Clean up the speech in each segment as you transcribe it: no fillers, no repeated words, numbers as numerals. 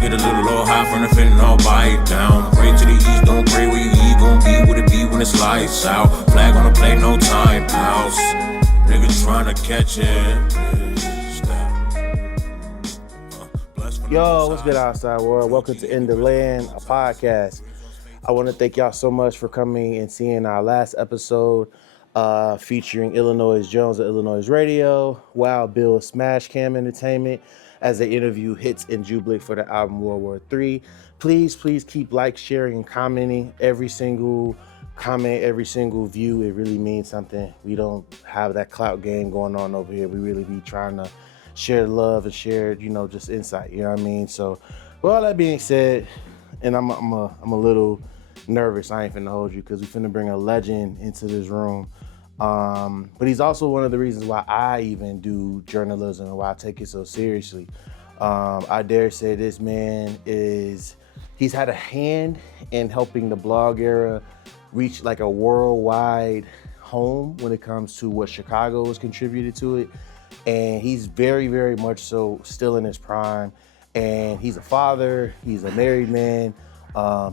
get a little high from the fentanyl, bite down. Pray to the east, don't pray where you eat. Gon' be what it be when it's lights out. Flag on the plate, no time outs. Niggas tryna catch it. Yo, what's good outside world? Welcome to In the Land, a podcast. I want to thank y'all so much for coming and seeing our last episode featuring Illinois Jones of Illinois Radio, Wild Bill Smash Cam Entertainment, as they interview hits and jubilate for the album World War III. Please keep sharing, and commenting. Every single comment, every single view, it really means something. We don't have that clout game going on over here. We really be trying to share love and share, just insight, you know what I mean? So, with all that being said, and I'm a little nervous, I ain't finna hold you, because we finna bring a legend into this room. But he's also one of the reasons why I even do journalism and why I take it so seriously. I dare say this man he's had a hand in helping the blog era reach like a worldwide home when it comes to what Chicago has contributed to it. And he's very, very much so still in his prime. And he's a father, he's a married man,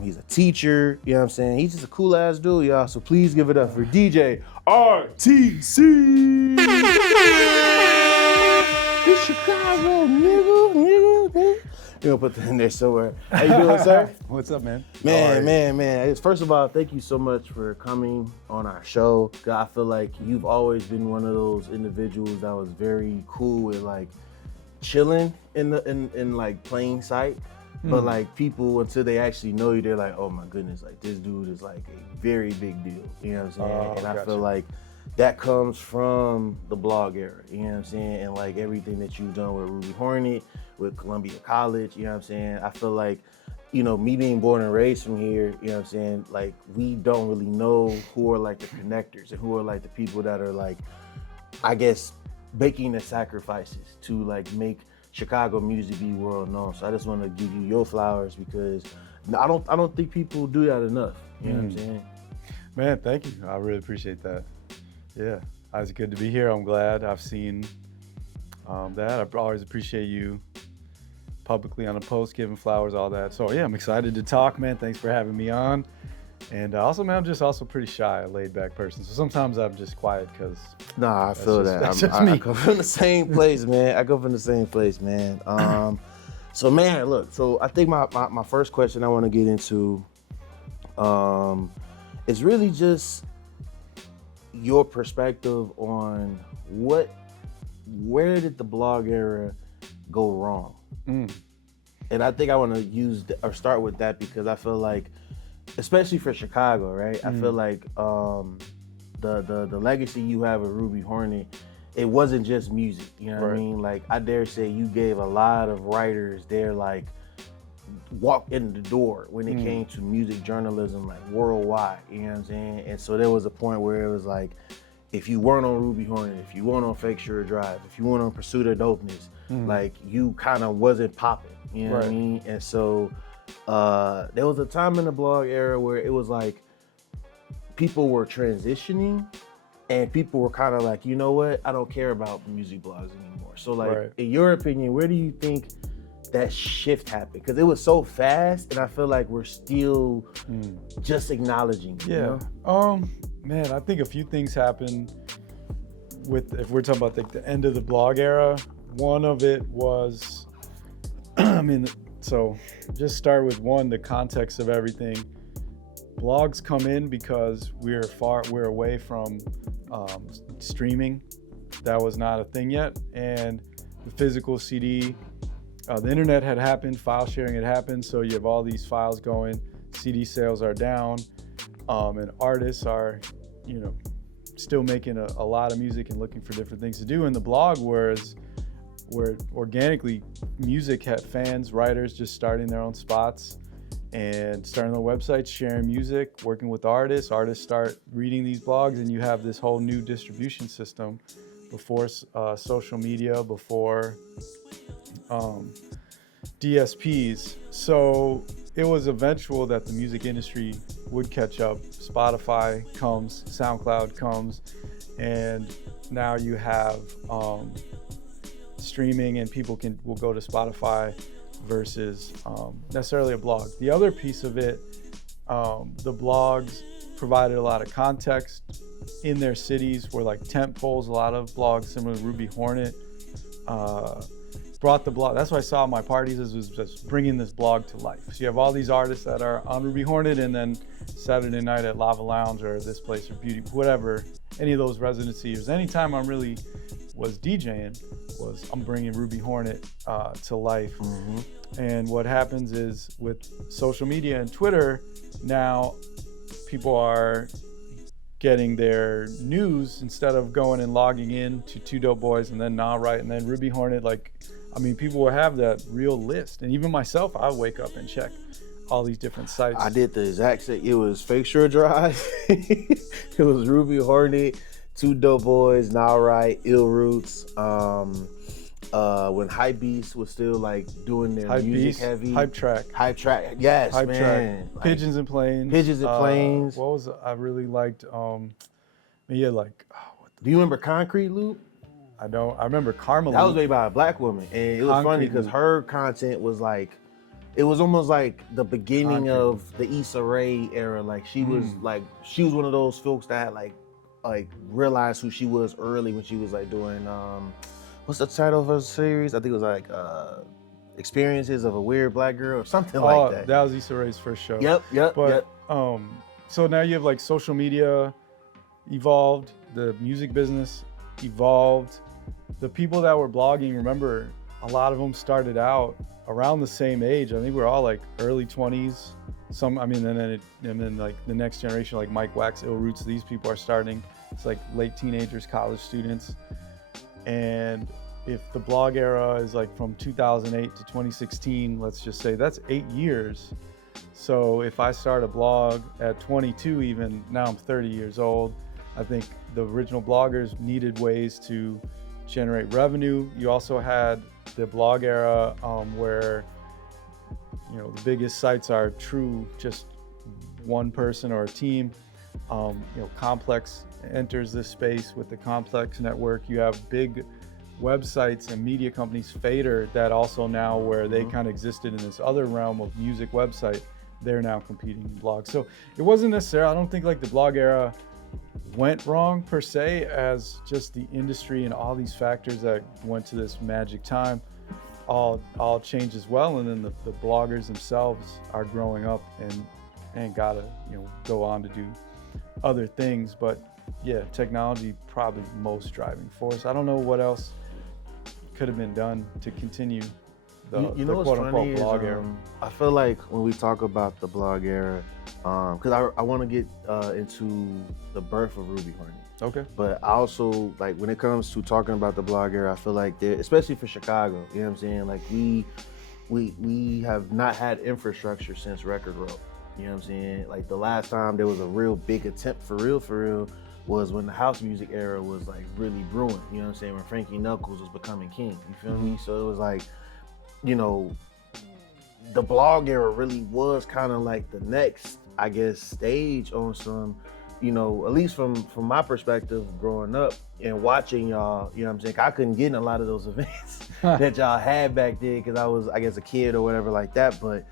he's a teacher, you know what I'm saying? He's just a cool ass dude, y'all. So please give it up for DJ RTC. It's Chicago, nigga. You're gonna put that in there somewhere. How you doing, sir? What's up, man? Man. First of all, thank you so much for coming on our show. I feel like you've always been one of those individuals that was very cool with chilling in plain sight. But people, until they actually know you, they're like, oh my goodness, this dude is a very big deal. You know what I'm saying? And I feel like that comes from the blog era, you know what I'm saying? And everything that you've done with Ruby Hornet, with Columbia College, you know what I'm saying? I feel like, me being born and raised from here, you know what I'm saying? We don't really know who are the connectors and who are the people that are I guess, making the sacrifices to make Chicago music be world known. So I just want to give you your flowers because I don't think people do that enough. You know what I'm saying? Man, thank you. I really appreciate that. Yeah, it's good to be here. I'm glad I've seen that. I always appreciate you publicly on a post, giving flowers, all that. So yeah, I'm excited to talk, man. Thanks for having me on. And also, man, I'm just also pretty shy, a laid back person. So sometimes I'm just quiet because. Nah, I feel that. That's just me. I come from the same place, man. So man, look, so I think my first question I want to get into is really just your perspective on where did the blog era go wrong? And I think I want to start with that because I feel like, especially for Chicago, right? I feel like the legacy you have with Ruby Hornet, it wasn't just music, you know what I mean? I dare say you gave a lot of writers their walk in the door when it came to music journalism worldwide, you know what I'm saying? And so there was a point where it was if you weren't on Ruby Hornet, if you weren't on Fake Sure Drive, if you weren't on Pursuit of Dopeness, you kind of wasn't popping, you know what I mean? And so there was a time in the blog era where it was people were transitioning and people were kind of you know what, I don't care about music blogs anymore. So in your opinion, where do you think that shift happened? Because it was so fast and I feel like we're still just acknowledging, you know? Man, I think a few things happened if we're talking about the end of the blog era. One of it was, so just start with the context of everything. Blogs come in because we're away from streaming. That was not a thing yet. And the physical CD, the internet had happened, file sharing had happened. So you have all these files going, CD sales are down, and artists are, still making a lot of music and looking for different things to do. And the blog where organically music had fans, writers just starting their own spots and starting their websites, sharing music, working with artists. Artists start reading these blogs and you have this whole new distribution system before social media, before DSPs. So it was eventual that the music industry would catch up. Spotify comes, SoundCloud comes, and now you have streaming, and people will go to Spotify versus necessarily a blog. The other piece of it, the blogs provided a lot of context in their cities, were like tent poles. A lot of blogs, similar to Ruby Hornet, brought the blog. That's what I saw at my parties, was just bringing this blog to life. So you have all these artists that are on Ruby Hornet, and then Saturday night at Lava Lounge or this place or Beauty, whatever, any of those residencies. Anytime I'm really was DJing, I'm bringing Ruby Hornet to life. Mm-hmm. And what happens is with social media and Twitter, now people are getting their news, instead of going and logging in to Two Dope Boys and then Right and then Ruby Hornet, people will have that real list. And even myself, I wake up and check all these different sites. I did the exact same. It was Fake Sure Drive. It was Ruby Hornet, Two Dope Boys, Right, Ill Roots. When Hype Beast was still like doing their Hype music Beast, heavy. Hype Track. Yes, Hype man. Track. Pigeons and Planes. What was I really liked? Do you remember Concrete Loop? I don't. I remember Karma. That was made by a black woman, and it was funny because her content was like, it was almost like the beginning of the Issa Rae era. Like she was one of those folks that like realized who she was early when she was like doing what's the title of her series? I think it was like Experiences of a Weird Black Girl or something like that. That was Issa Rae's first show. Yep. So now you have like social media evolved, the music business evolved. The people that were blogging, remember, a lot of them started out around the same age. I think we're all like early 20s. And then like the next generation, like Mike Wax, Ill Roots, these people are starting. It's like late teenagers, college students. And if the blog era is like from 2008 to 2016, let's just say that's 8 years. So if I start a blog at 22, even now I'm 30 years old, I think the original bloggers needed ways to generate revenue. You also had the blog era where, the biggest sites are true, just one person or a team. Complex enters this space with the Complex network. You have big websites and media companies, Fader, that also now where they kind of existed in this other realm of music website, they're now competing in blogs. So it wasn't necessarily, I don't think like the blog era went wrong per se, as just the industry and all these factors that went to this magic time all changed as well. And then the bloggers themselves are growing up and gotta go on to do other things. But yeah, technology probably most driving force. I don't know what else could have been done to continue the quote unquote blog era. I feel like when we talk about the blog era, because I want to get into the birth of Ruby Hornet. Okay. But I also, like, when it comes to talking about the blog era, I feel like, especially for Chicago, you know what I'm saying? Like, we have not had infrastructure since Record Row. You know what I'm saying? Like, the last time there was a real big attempt for real, was when the house music era was, like, really brewing. You know what I'm saying? When Frankie Knuckles was becoming king. You feel me? So it was like, the blog era really was kind of like the next, I guess, stage on some, at least from my perspective growing up and watching y'all, you know what I'm saying? I couldn't get in a lot of those events that y'all had back then because I was, I guess, a kid or whatever like that. But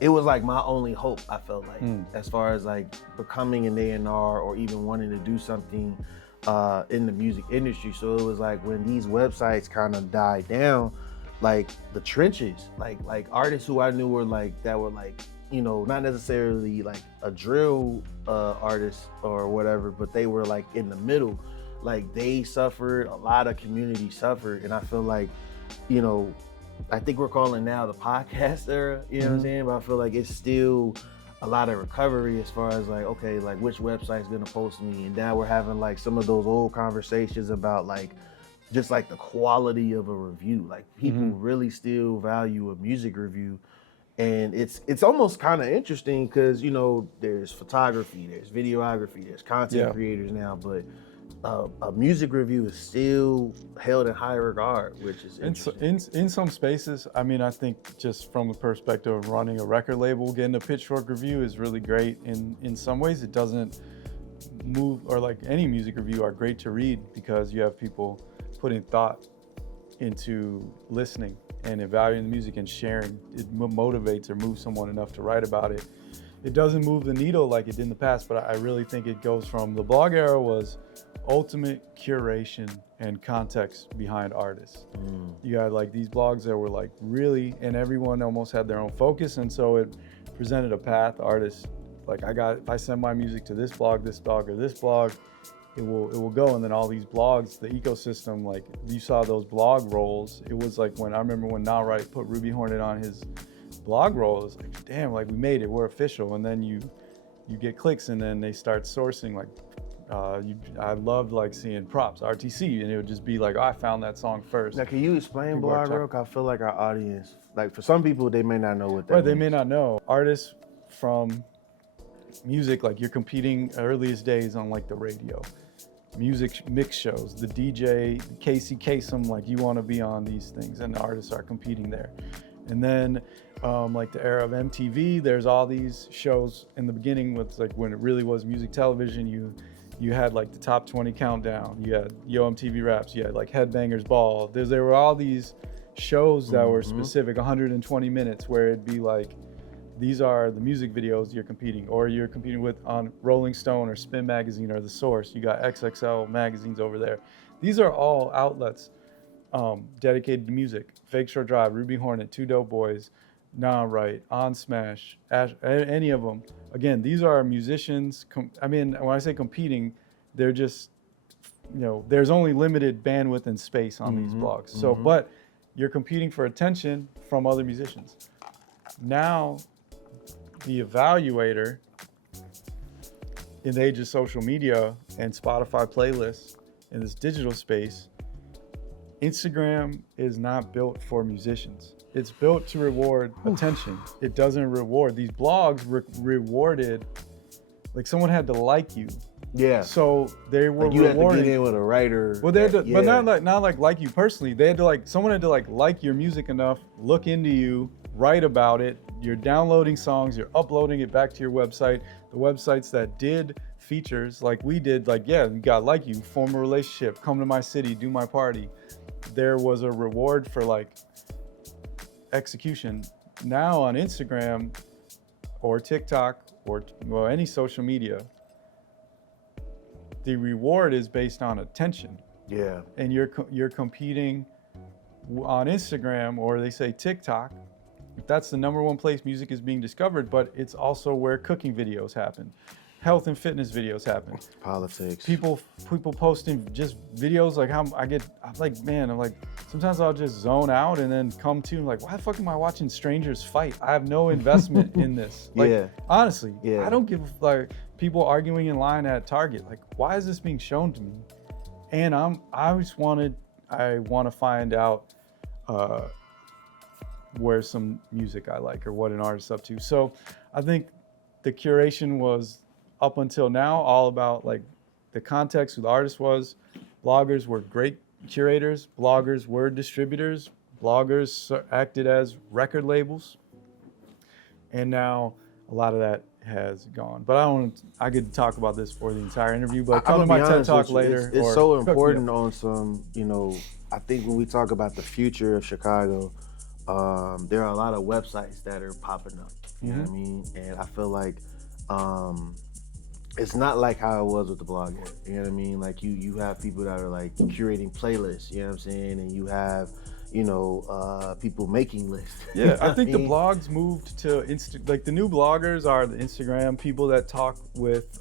it was like my only hope, I felt like, as far as like becoming an A&R or even wanting to do something in the music industry. So it was like when these websites kind of died down, like the trenches, like artists who I knew were like, that were like, not necessarily like a drill artist or whatever, but they were like in the middle. Like they suffered, a lot of community suffered. And I feel like, I think we're calling now the podcast era, you know what I'm saying? But I feel like it's still a lot of recovery as far as like, okay, like which website's gonna post me? And now we're having like some of those old conversations about like, just like the quality of a review. Like people really still value a music review. And it's almost kind of interesting because, there's photography, there's videography, there's content creators now, but a music review is still held in high regard, which is interesting. In some spaces, I mean, I think just from the perspective of running a record label, getting a pitchfork review is really great. In some ways, it doesn't move, or like any music review are great to read because you have people putting thought into listening and evaluating the music and sharing, it motivates or moves someone enough to write about it. It doesn't move the needle like it did in the past, but I really think it goes from the blog era was ultimate curation and context behind artists. You had like these blogs that were like really, and everyone almost had their own focus, and so it presented a path. Artists, like if I send my music to this blog, or this blog, it will go. And then all these blogs, the ecosystem, like you saw those blog rolls. It was like I remember when Now Right put Ruby Hornet on his blog roll, it was like, damn, like we made it, we're official. And then you get clicks, and then they start sourcing like I loved like seeing props RTC, and it would just be like, oh, I found that song first. Now, can you explain blog roll? I feel like our audience, like for some people, they may not know what that means. They may not know. Artists from music, like you're competing earliest days on like the radio, music mix shows, the DJ, Casey Kasem, like you want to be on these things, and the artists are competing there. And then like the era of MTV, there's all these shows in the beginning with like when it really was music television. You had like the top 20 countdown, you had Yo MTV Raps, you had like Headbangers Ball. There were all these shows that were specific, 120 minutes, where it'd be like, these are the music videos you're competing, or you're competing with on Rolling Stone or Spin Magazine or The Source. You got XXL magazines over there. These are all outlets dedicated to music. Fake Short Drive, Ruby Hornet, Two Dope Boys, Nah Right, On Smash, any of them. Again, these are musicians. I mean, when I say competing, they're just, there's only limited bandwidth and space on these blogs. So, but you're competing for attention from other musicians. Now, the evaluator, in the age of social media and Spotify playlists in this digital space, Instagram is not built for musicians. It's built to reward attention. It doesn't reward. These blogs rewarded, like someone had to like you. Yeah. So they were like you rewarding. had to get in with a writer. Well, they had to, but not like you personally. They had to someone had to like your music enough, look into you, write about it. You're downloading songs, you're uploading it back to your website. The websites that did features like we did, you got like you, form a relationship, come to my city, do my party. There was a reward for execution. Now on Instagram or TikTok or any social media, the reward is based on attention. Yeah. And you're competing on Instagram, or they say TikTok. That's the number one place music is being discovered, but it's also where cooking videos happen. Health and fitness videos happen. Politics. People posting just videos, like sometimes I'll just zone out and then come to why the fuck am I watching strangers fight? I have no investment in this. Honestly, I don't give people arguing in line at Target. Why is this being shown to me? And I want to find out where some music I like or what an artist's up to. So I think the curation was, up until now, all about the context of the artist was. Bloggers were great curators. Bloggers were distributors. Bloggers acted as record labels. And now a lot of that has gone. But I could talk about this for the entire interview, but come to my TED Talk later. It's so important on some, I think when we talk about the future of Chicago, there are a lot of websites that are popping up. You know what I mean? And I feel like it's not like how it was with the blog era, you know what I mean? You have people that are curating playlists, you know what I'm saying? And you have, people making lists. Yeah, I think the blogs moved to the new bloggers are the Instagram people that talk with,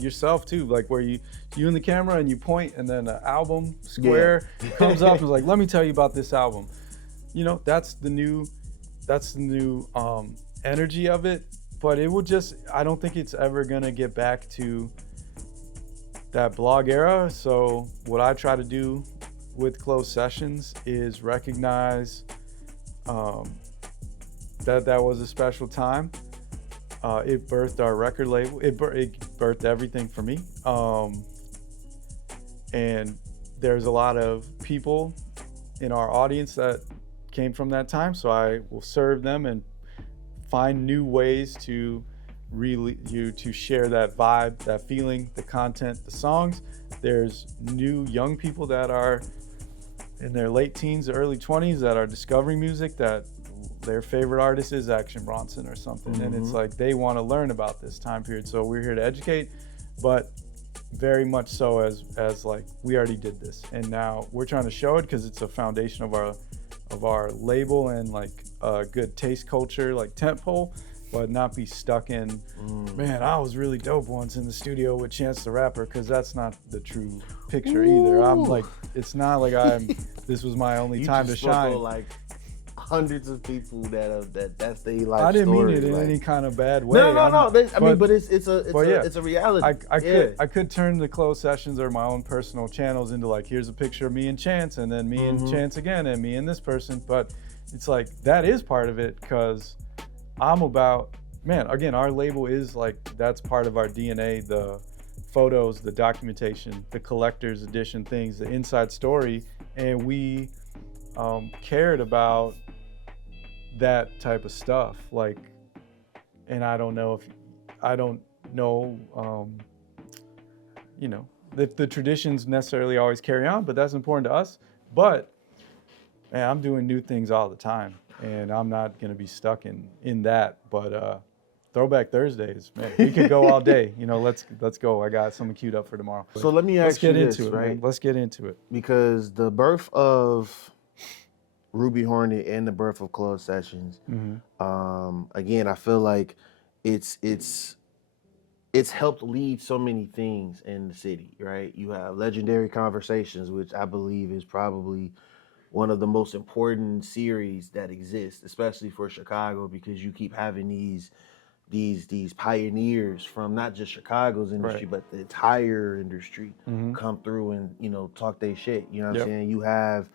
yourself too, where you in the camera and you point and then an album square comes up and is let me tell you about this album. That's the new energy of it. But it would I don't think it's ever gonna get back to that blog era. So what I try to do with closed sessions is recognize that was a special time. It birthed our record label. It birthed everything for me. And there's a lot of people in our audience that came from that time. So I will serve them and find new ways to share that vibe, that feeling, the content, the songs. There's new young people that are in their late teens, early 20s that are discovering music that their favorite artist is Action Bronson or something. And it's like they want to learn about this time period. So we're here to educate, but very much so as like we already did this. And now we're trying to show it because it's a foundation of our label and like a good taste culture, like tentpole, but not be stuck in, man, I was really dope once in the studio with Chance the Rapper, because that's not the true picture either. I'm like, it's not like this was my only time to shine. Like hundreds of people that's their life. I didn't story, mean it in like, any kind of bad way. No. But it's a reality. I could turn the closed sessions or my own personal channels into like, here's a picture of me and Chance, and then me and Chance again, and me and this person. But it's like, that is part of it, because I'm about, man, again, our label is like, that's part of our DNA, the photos, the documentation, the collector's edition things, the inside story. And we cared about that type of stuff. Like, and I don't know, you know, if the traditions necessarily always carry on, but that's important to us. But man, I'm doing new things all the time, and I'm not gonna be stuck in that. But Throwback Thursdays, man, we could go all day. You know, let's go. I got something queued up for tomorrow. So let me ask you this, right? Man. Let's get into it. Because the birth of Ruby Hornet and the birth of Closed Sessions, again, I feel like it's helped lead so many things in the city, right? You have Legendary Conversations, which I believe is probably one of the most important series that exists, especially for Chicago, because you keep having these pioneers from not just Chicago's industry, but the entire industry come through and, you know, talk their shit. You know what I'm saying? You have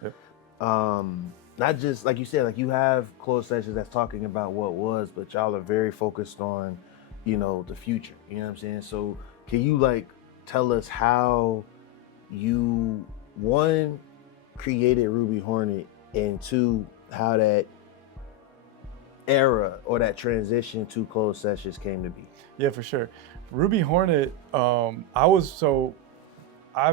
not just, like you said, like you have Closed Sessions that's talking about what was, but y'all are very focused on, you know, the future. You know what I'm saying? So can you like tell us how you, one, created Ruby Hornet, and two, how that era or that transition to Closed Sessions came to be? Yeah, for sure. Ruby Hornet, I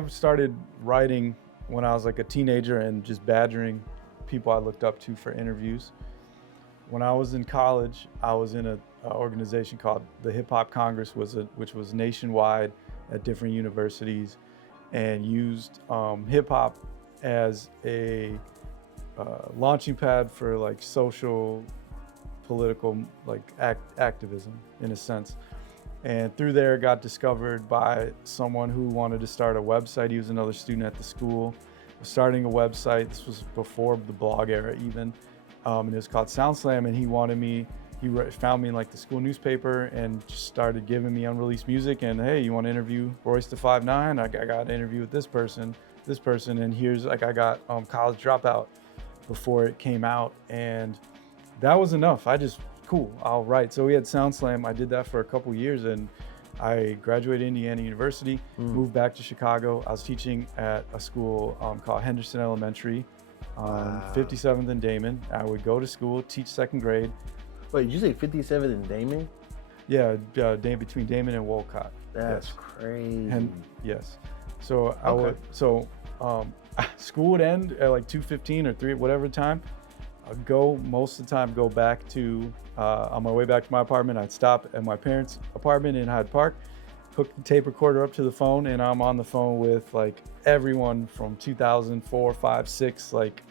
started writing when I was like a teenager and just badgering people I looked up to for interviews. When I was in college, I was in an organization called the Hip Hop Congress, which was nationwide at different universities, and used hip hop as a launching pad for like social, political, like activism in a sense. And through there, got discovered by someone who wanted to start a website. He was another student at the school, starting a website. This was before the blog era even. And it was called SoundSlam, and he found me in like the school newspaper and just started giving me unreleased music. And hey, you want to interview Royce the 5'9"? I got to interview with this person, and here's like, I got College Dropout before it came out, and that was enough. Cool, I'll write. So we had SoundSlam. I did that for a couple years, and I graduated Indiana University, moved back to Chicago. I was teaching at a school called Henderson Elementary on 57th and Damon. I would go to school, teach second grade. Wait, did you say 57th and Damon? Yeah, between Damon and Wolcott. That's crazy. Yes. So school would end at like 2:15 or 3, whatever time. I'd most of the time go back to, on my way back to my apartment, I'd stop at my parents' apartment in Hyde Park, hook the tape recorder up to the phone, and I'm on the phone with like everyone from 2004, 5, 6, like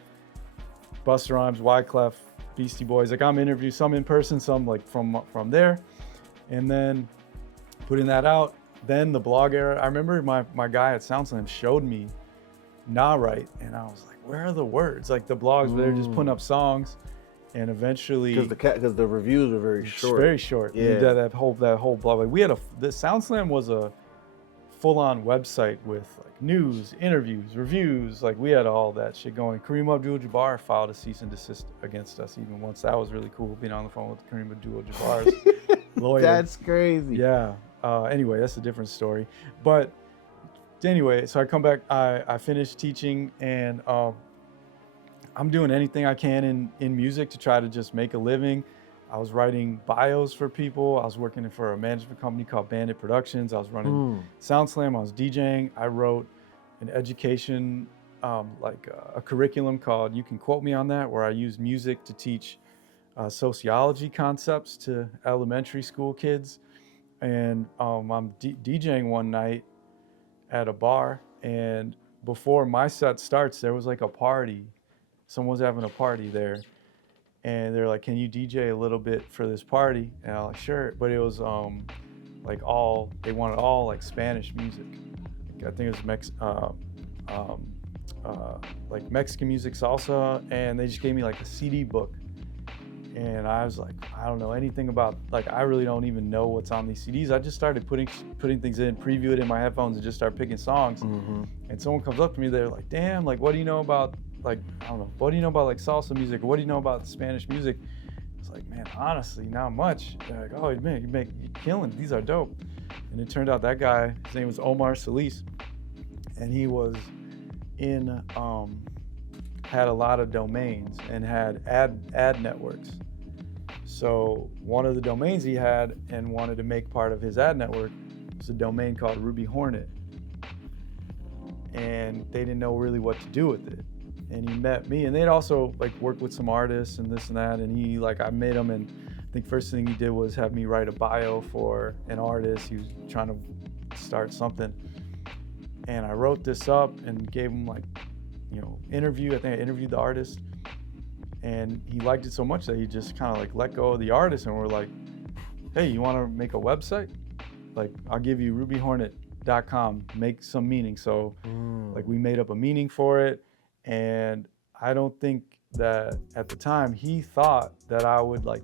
Busta Rhymes, Wyclef, Beastie Boys. Like I'm interviewing some in person, some like from there. And then putting that out, then the blog era. I remember my guy at SoundSlam showed me Nah Right, and I was like, where are the words? Like the blogs, they're just putting up songs, and eventually because the reviews were very short. Very short. Yeah. That whole blog. Like we had the SoundSlam was a full-on website with like news, interviews, reviews. Like we had all that shit going. Kareem Abdul-Jabbar filed a cease and desist against us even once. That was really cool, being on the phone with Kareem Abdul-Jabbar's lawyer. That's crazy. Yeah. Anyway, that's a different story. But anyway, so I come back, I finished teaching, and I'm doing anything I can in music to try to just make a living. I was writing bios for people. I was working for a management company called Bandit Productions. I was running SoundSlam. I was DJing. I wrote an education a curriculum called You Can Quote Me on That, where I use music to teach sociology concepts to elementary school kids. And I'm DJing one night at a bar, and before my set starts, there was like a party. Someone was having a party there, and they're like, "Can you DJ a little bit for this party?" And I'm like, "Sure." But it was they wanted all like Spanish music. I think it was like Mexican music, salsa, and they just gave me like a CD book. And I was like, I don't know anything about, like, I really don't even know what's on these CDs. I just started putting things in, preview it in my headphones, and just start picking songs. Mm-hmm. And someone comes up to me, they're like, damn, like, what do you know about, like, I don't know, what do you know about like salsa music? Or what do you know about Spanish music? It's like, man, honestly, not much. They're like, oh, man, you're killing, these are dope. And it turned out that guy, his name was Omar Solis, and he was had a lot of domains and had ad networks. So one of the domains he had and wanted to make part of his ad network was a domain called Ruby Hornet. And they didn't know really what to do with it. And he met me, and they'd also like worked with some artists and this and that. And he, like, I met him, and I think first thing he did was have me write a bio for an artist. He was trying to start something. And I wrote this up and gave him, like, interview. I think I interviewed the artist, and he liked it so much that he just kind of like let go of the artist, and we're like, hey, you want to make a website? Like, I'll give you rubyhornet.com, make some meaning. So like we made up a meaning for it, and I don't think that at the time he thought that I would like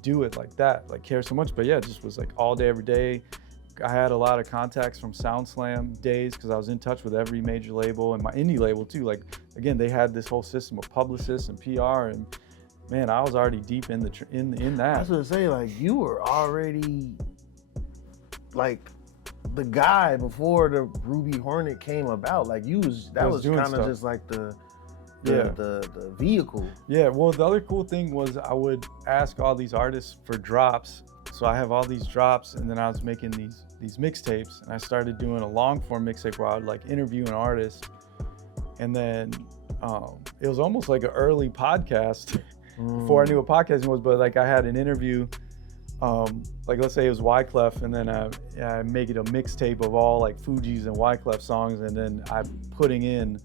do it like that, like care so much. But yeah, it just was like all day, every day. I had a lot of contacts from SoundSlam days because I was in touch with every major label and my indie label too. Like, again, they had this whole system of publicists and PR, and man, I was already deep in that. I was gonna say, like, you were already like the guy before the Ruby Hornet came about. Like, that was kind of just like the vehicle. Yeah, well, the other cool thing was I would ask all these artists for drops. So I have all these drops, and then I was making these mixtapes, and I started doing a long form mixtape where I would like interview an artist, and then it was almost like an early podcast before I knew what podcasting was. But like I had an interview, like let's say it was Wyclef, and then I make it a mixtape of all like Fugees and Wyclef songs, and then I'm putting in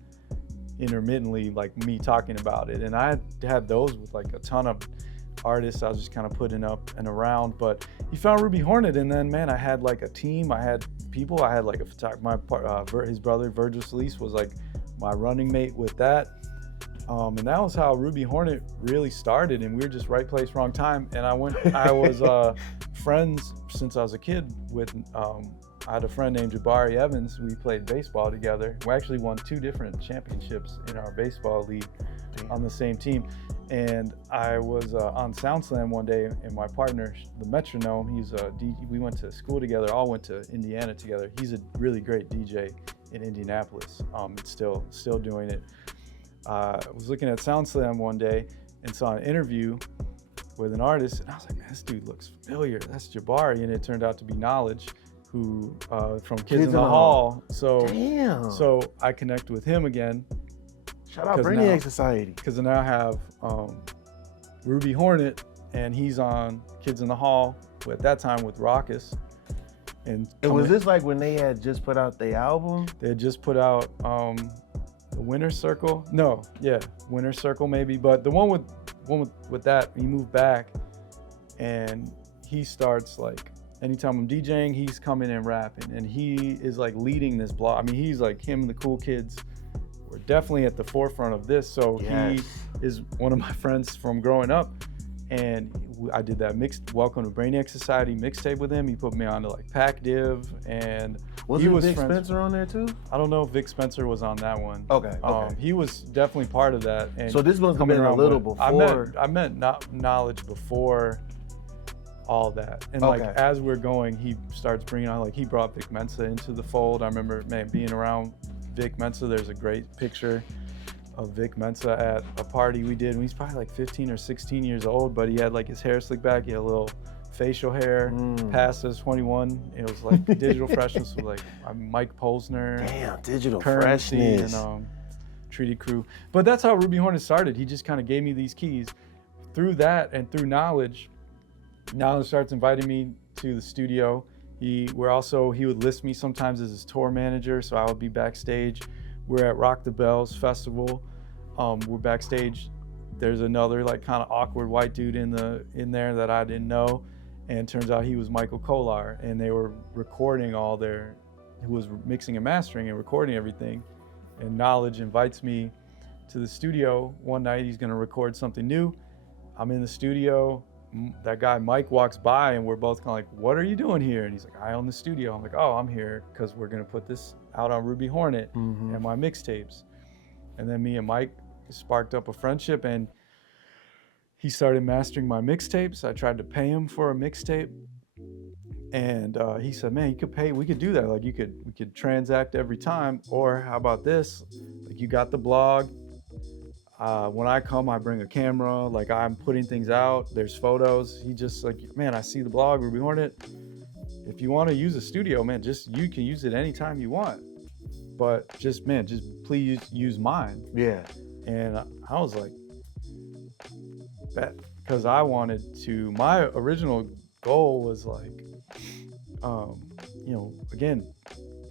intermittently like me talking about it. And I had those with like a ton of artists I was just kind of putting up and around. But he found Ruby Hornet, and then, man, I had like a team. I had people. I had like a photographer. His brother Virgil Solis was like my running mate with that. And that was how Ruby Hornet really started. And we were just right place, wrong time. And I was friends since I was a kid with. I had a friend named Jabari Evans. We played baseball together. We actually won 2 different championships in our baseball league on the same team. And I was on SoundSlam one day, and my partner, the Metronome, he's a DJ. We went to school together, all went to Indiana together. He's a really great DJ in Indianapolis. It's still doing it. I was looking at SoundSlam one day and saw an interview with an artist, and I was like, man, this dude looks familiar. That's Jabari, and it turned out to be Knowledge, who from Kids in the Hall. So, damn. So I connect with him again. Shout out Brainiac Society. Because I now have Ruby Hornet, and he's on Kids in the Hall, at that time with Raucus. And was this like when they had just put out their album? They had just put out the Winner's Circle. No, yeah, Winner's Circle maybe. But the one with that, he moved back, and he starts like, anytime I'm DJing, he's coming and rapping, and he is like leading this blog. I mean, he's like him and the cool kids. We're definitely at the forefront of this. So yes. He is one of my friends from growing up, and I did that Welcome to Brainiac Society mixtape with him. He put me on to like Pac Div, and was Vic Spencer on there too? I don't know if Vic Spencer was on that one. Okay. He was definitely part of that. And so this must have been a little before. I met Knowledge before all that, and like as we're going, he starts bringing on, like, he brought Vic Mensa into the fold. I remember, man, being around Vic Mensa. There's a great picture of Vic Mensa at a party we did, and he's probably like 15 or 16 years old, but he had like his hair slicked back. He had a little facial hair, passed as 21. It was like Digital Freshness with like Mike Posner. Damn, Digital Freshness. Treaty Crew. But that's how Ruby Hornet started. He just kind of gave me these keys. Through that and through Knowledge starts inviting me to the studio. He would list me sometimes as his tour manager, so I would be backstage. We're at Rock the Bells Festival. We're backstage. There's another like kind of awkward white dude in there that I didn't know, and turns out he was Michael Kolar, and they were recording who was mixing and mastering and recording everything. And Knowledge invites me to the studio one night. He's gonna record something new. I'm in the studio. That guy Mike walks by, and we're both kind of like, "What are you doing here?" And he's like, "I own the studio." I'm like, "Oh, I'm here because we're gonna put this out on Ruby Hornet and my mixtapes." And then me and Mike sparked up a friendship, and he started mastering my mixtapes. I tried to pay him for a mixtape, and he said, "Man, we could do that. Like, we could transact every time, or how about this? Like, you got the blog. When I come, I bring a camera. Like, I'm putting things out. There's photos." He just like, "Man, I see the blog, Ruby Hornet. If you want to use a studio, man, you can use it anytime you want. But just please use mine." Yeah. And I was like, bet, because I wanted to. My original goal was like, again,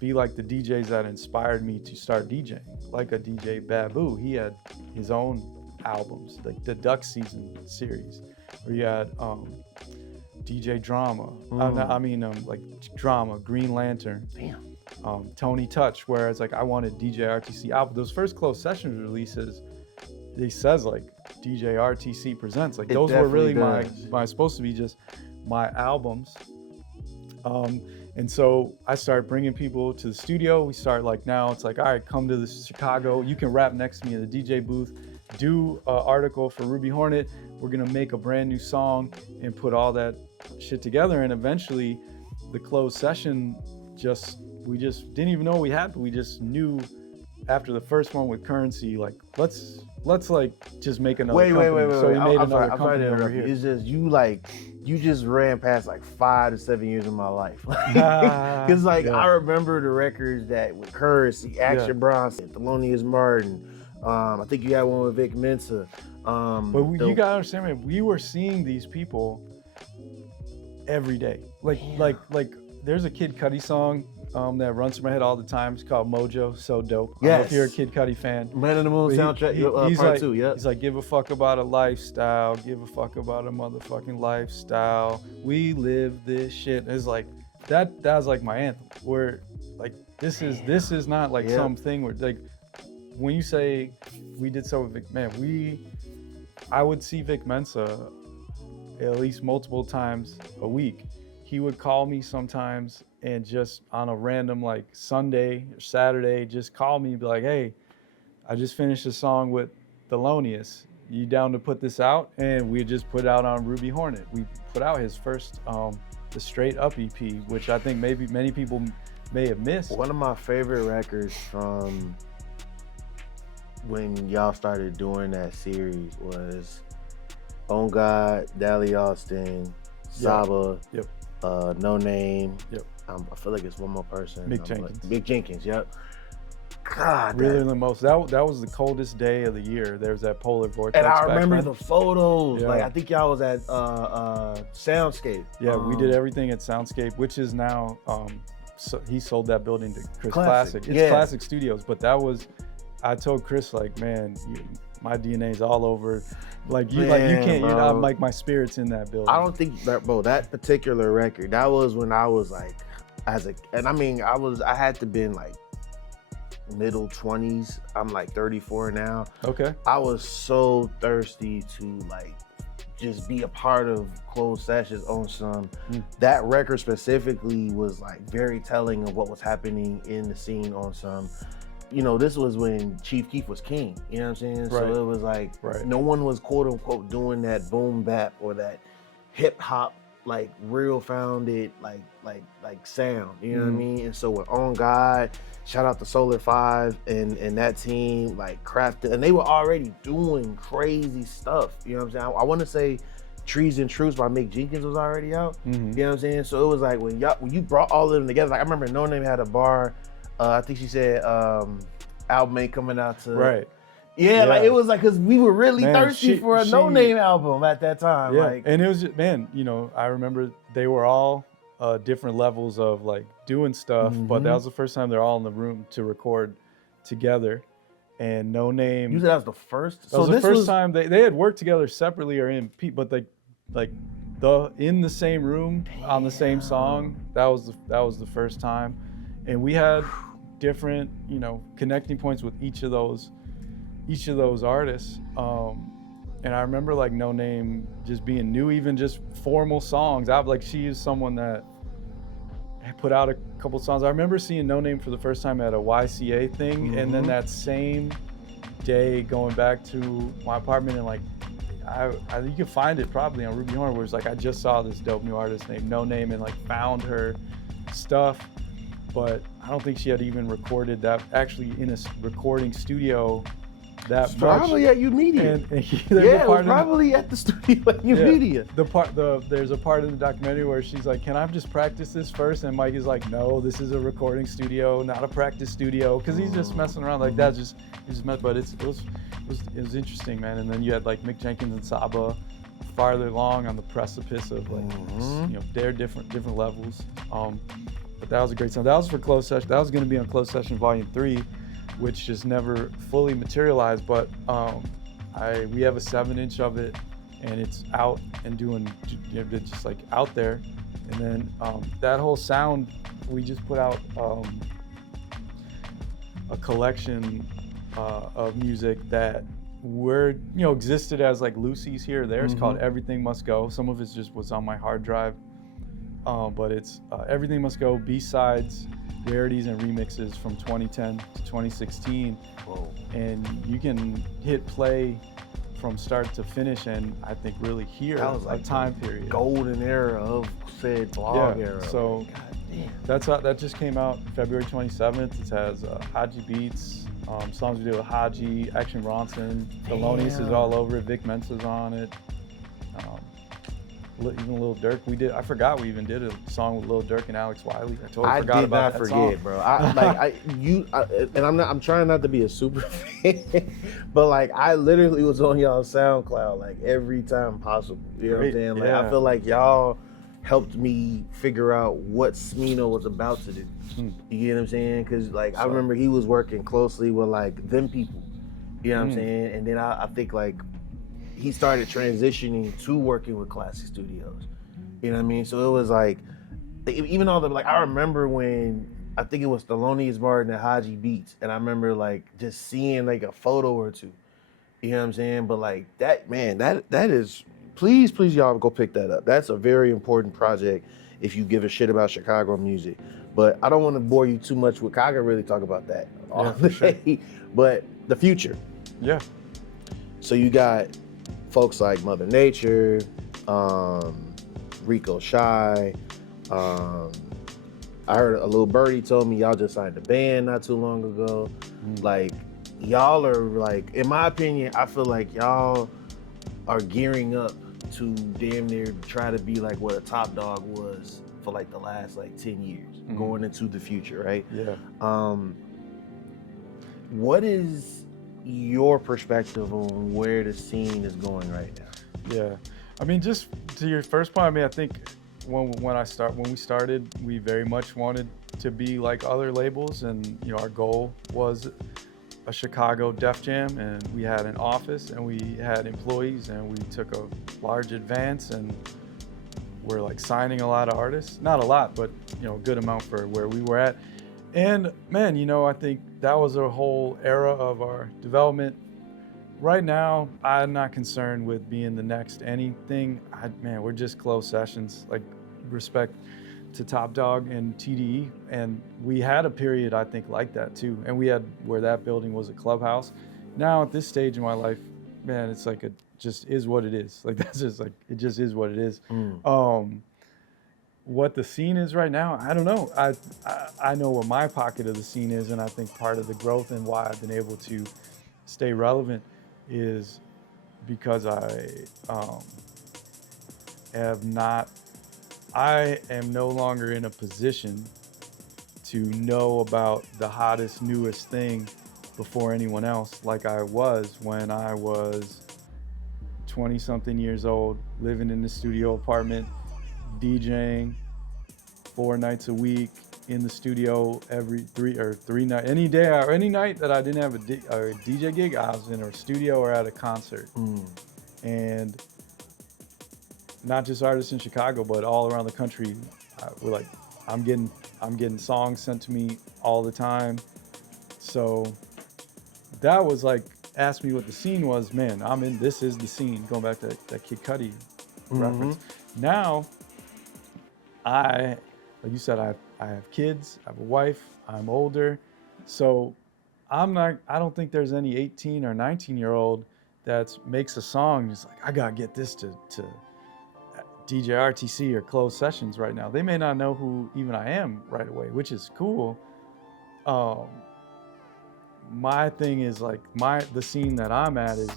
be like the DJs that inspired me to start DJing, like a DJ Babu. He had his own albums, like the Duck Season series, or you had DJ Drama. Like Drama, Green Lantern. Damn. Tony Touch, whereas like I wanted DJ RTC album. Those first closed sessions releases, they says like DJ RTC presents. Like those were really my supposed to be just my albums. And so I started bringing people to the studio. We start like now it's like, all right, come to the Chicago. You can rap next to me in the DJ booth, do an article for Ruby Hornet. We're gonna make a brand new song and put all that shit together. And eventually the closed session we just didn't even know what we had, but we just knew after the first one with Currency, like let's like just make another company. Wait. So we made I'm another sorry, company over here. It's just you just ran past like 5 to 7 years of my life. Cause like I remember the records that with Currency, Action Bronson, Thelonious Martin. I think you had one with Vic Mensa. But you gotta understand, man, we were seeing these people every day. Like there's a Kid Cudi song that runs through my head all the time. It's called Mojo, so dope. I don't know if you're a Kid Cudi fan. Man in the Moon soundtrack, he's part like, 2, yeah. He's like, give a fuck about a lifestyle, give a fuck about a motherfucking lifestyle. We live this shit. It's like that was like my anthem. Where like this is not like something where like when you say we did so with Vic, man, I would see Vic Mensa at least multiple times a week. He would call me sometimes and just on a random like Sunday or Saturday, just call me and be like, "Hey, I just finished a song with Thelonious. You down to put this out?" And we just put it out on Ruby Hornet. We put out his first, the Straight Up EP, which I think maybe many people may have missed. One of my favorite records from when y'all started doing that series was On God, Dally Austin, Saba, No Name. Yep. I feel like it's one more person. Mick Jenkins, yep. God, really the most. That was the coldest day of the year. There's that polar vortex. And I remember the photos. Yeah. Like I think y'all was at Soundscape. Yeah, we did everything at Soundscape, which is now so he sold that building to Chris Classic. It's Classic Studios, but I told Chris like, man, my DNA's all over. Like you can't. You're not like my spirit's in that building. I don't think that, bro. That particular record, that was when I was like, I had to been like middle 20s. I'm like 34 now. Okay. I was so thirsty to like just be a part of closed sessions on some. That record specifically was like very telling of what was happening in the scene on some. You know, this was when Chief Keef was king, you know what I'm saying? Right. So it was like, no one was quote unquote doing that boom bap or that hip hop, like real founded, like sound, you know what I mean? And so with On God, shout out to Solar 5 and that team, like crafted, and they were already doing crazy stuff, you know what I'm saying? I wanna say Trees and Truths by Mick Jenkins was already out, you know what I'm saying? So it was like when you brought all of them together, like I remember No Name had a bar, I think she said, album ain't coming out to. Right. Yeah, like it was like, because we were really thirsty for a No Name album at that time. Yeah, like, and it was, man, you know, I remember they were all different levels of like doing stuff, but that was the first time they're all in the room to record together. And No Name. You said that was the first? That was the first time they had worked together separately or but in the same room on the same song. That was the first time, and we had different, you know, connecting points with each of those artists. And I remember like No Name just being new, even just formal songs. She is someone that put out a couple songs. I remember seeing No Name for the first time at a YCA thing, and then that same day going back to my apartment and like, you can find it probably on Ruby Horn, where it's like, I just saw this dope new artist named No Name and like found her stuff, but I don't think she had even recorded that actually in a recording studio that much. Probably at U-Media. Yeah, it was probably at the studio at U-Media. There's a part in the documentary where she's like, can I just practice this first? And Mike is like, no, this is a recording studio, not a practice studio. Because he's just messing around like that. But it was interesting, man. And then you had like Mick Jenkins and Saba farther along on the precipice of like, you know, their different levels. But that was a great song. That was for Closed Session. That was going to be on Closed Session Volume 3. Which just never fully materialized, but we have a 7-inch of it, and it's out and doing, just like out there. And then that whole sound, we just put out a collection of music that existed as like Lucy's here or there. It's called Everything Must Go. Some of it just was on my hard drive, but it's Everything Must Go, B-sides, rarities and remixes from 2010 to 2016. Whoa. And you can hit play from start to finish and I think really hear a time period. Golden era of said blog era. So that just came out February 27th. It has Haji beats, songs we did with Haji, Action Bronson, Thelonious is all over it, Vic Mensa's on it. Even Lil Durk, I forgot we even did a song with Lil Durk and Alex Wiley. I totally forgot about that song. Bro. I'm trying not to be a super fan, but like I literally was on y'all's SoundCloud like every time possible. You know what I'm saying? Like I feel like y'all helped me figure out what Smino was about to do. You get what I'm saying? Because like I remember he was working closely with like them people. You know what I'm saying? And then I think like he started transitioning to working with Classic Studios. You know what I mean? So it was like, even all the, like, I remember when, I think it was Thelonious Martin and Haji Beats, and I remember like just seeing like a photo or two. You know what I'm saying? But like that, man, that is, please y'all go pick that up. That's a very important project if you give a shit about Chicago music. But I don't want to bore you too much with, I can really talk about that all day. Sure. But the future. Yeah. So you got folks like Mother Nature, Rico Shy. I heard a little birdie told me y'all just signed a band not too long ago. Like, y'all are like, in my opinion, I feel like y'all are gearing up to damn near try to be like what a Top Dog was for like the last like 10 years, going into the future, right? Yeah. What is your perspective on where the scene is going right now? Yeah, I mean, just to your first point, I mean, I think when we started, we very much wanted to be like other labels, and you know, our goal was a Chicago Def Jam, and we had an office, and we had employees, and we took a large advance, and we're like signing a lot of artists, not a lot, but you know, a good amount for where we were at. And man, you know, I think that was a whole era of our development. Right now, I'm not concerned with being the next anything. We're just Closed Sessions, like respect to Top Dog and TDE. And we had a period, I think, like that too. And we had where that building was a clubhouse. Now at this stage in my life, man, it's like it just is what it is. Like that's just like, it just is what it is. What the scene is right now, I don't know. I know what my pocket of the scene is, and I think part of the growth and why I've been able to stay relevant is because I am no longer in a position to know about the hottest, newest thing before anyone else, like I was when I was 20 something years old, living in the studio apartment, DJing 4 nights a week in the studio every three night, any night that I didn't have a DJ gig, I was in a studio or at a concert. And not just artists in Chicago, but all around the country. I'm getting songs sent to me all the time. So that was like, asked me what the scene was, man, this is the scene, going back to that Kid Cudi reference. Now, like you said, I have kids, I have a wife, I'm older. So I don't think there's any 18 or 19-year-old that makes a song, just like, I gotta get this to DJ RTC or closed sessions right now. They may not know who even I am right away, which is cool. My thing is like, the scene that I'm at is,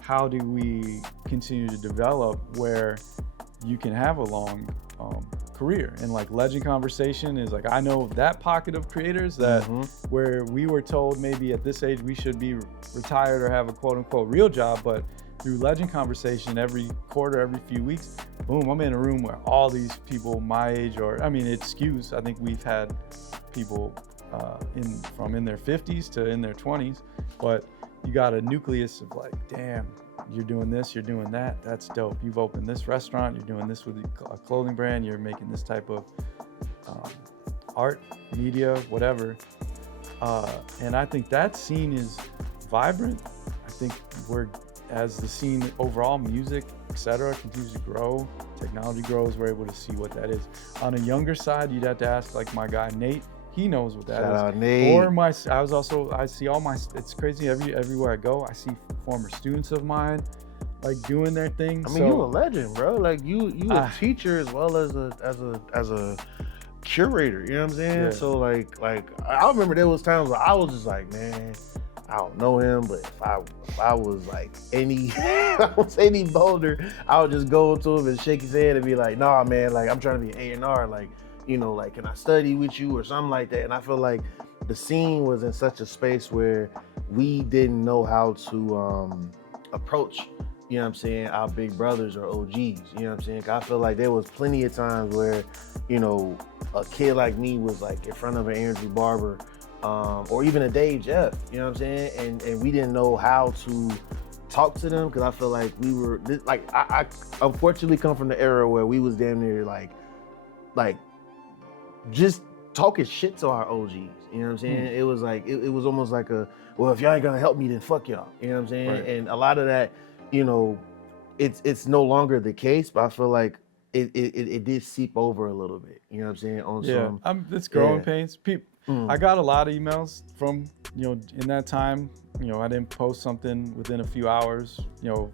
how do we continue to develop where you can have a long career? And like Legend Conversation is like, I know that pocket of creators that where we were told maybe at this age we should be retired or have a quote unquote real job, but through Legend Conversation every quarter, every few weeks, boom, I'm in a room where all these people my age, or I mean, it skews. I think we've had people from in their 50s to in their 20s, but you got a nucleus of like, damn, you're doing this, you're doing that, that's dope. You've opened this restaurant, you're doing this with a clothing brand, you're making this type of art, media, whatever. And I think that scene is vibrant. I think as the scene overall, music, etc., continues to grow, technology grows, we're able to see what that is. On a younger side, you'd have to ask like my guy Nate. He knows what that is. Shout out Nate. Or I see all my, it's crazy, everywhere I go, I see former students of mine like doing their thing. I mean, you a legend, bro. Like you a teacher as well as a curator, you know what I'm saying? Yeah. So like I remember there was times where I was just like, man, I don't know him, but if I was like any bolder, I would just go up to him and shake his hand and be like, nah, man, like I'm trying to be an A&R, like, you know, like, can I study with you or something like that? And I feel like the scene was in such a space where we didn't know how to approach, you know what I'm saying, our big brothers or OGs, you know what I'm saying? I feel like there was plenty of times where, you know, a kid like me was like in front of an Andrew Barber or even a Dave Jeff, you know what I'm saying? And we didn't know how to talk to them, because I feel like we were, like, I unfortunately come from the era where we was damn near like just talking shit to our OGs, you know what I'm saying? It was like, it was almost like well, if y'all ain't gonna help me, then fuck y'all, you know what I'm saying? Right. And a lot of that, you know, it's no longer the case, but I feel like it did seep over a little bit, you know what I'm saying? It's growing pains. I got a lot of emails from, you know, in that time, you know, I didn't post something within a few hours, you know,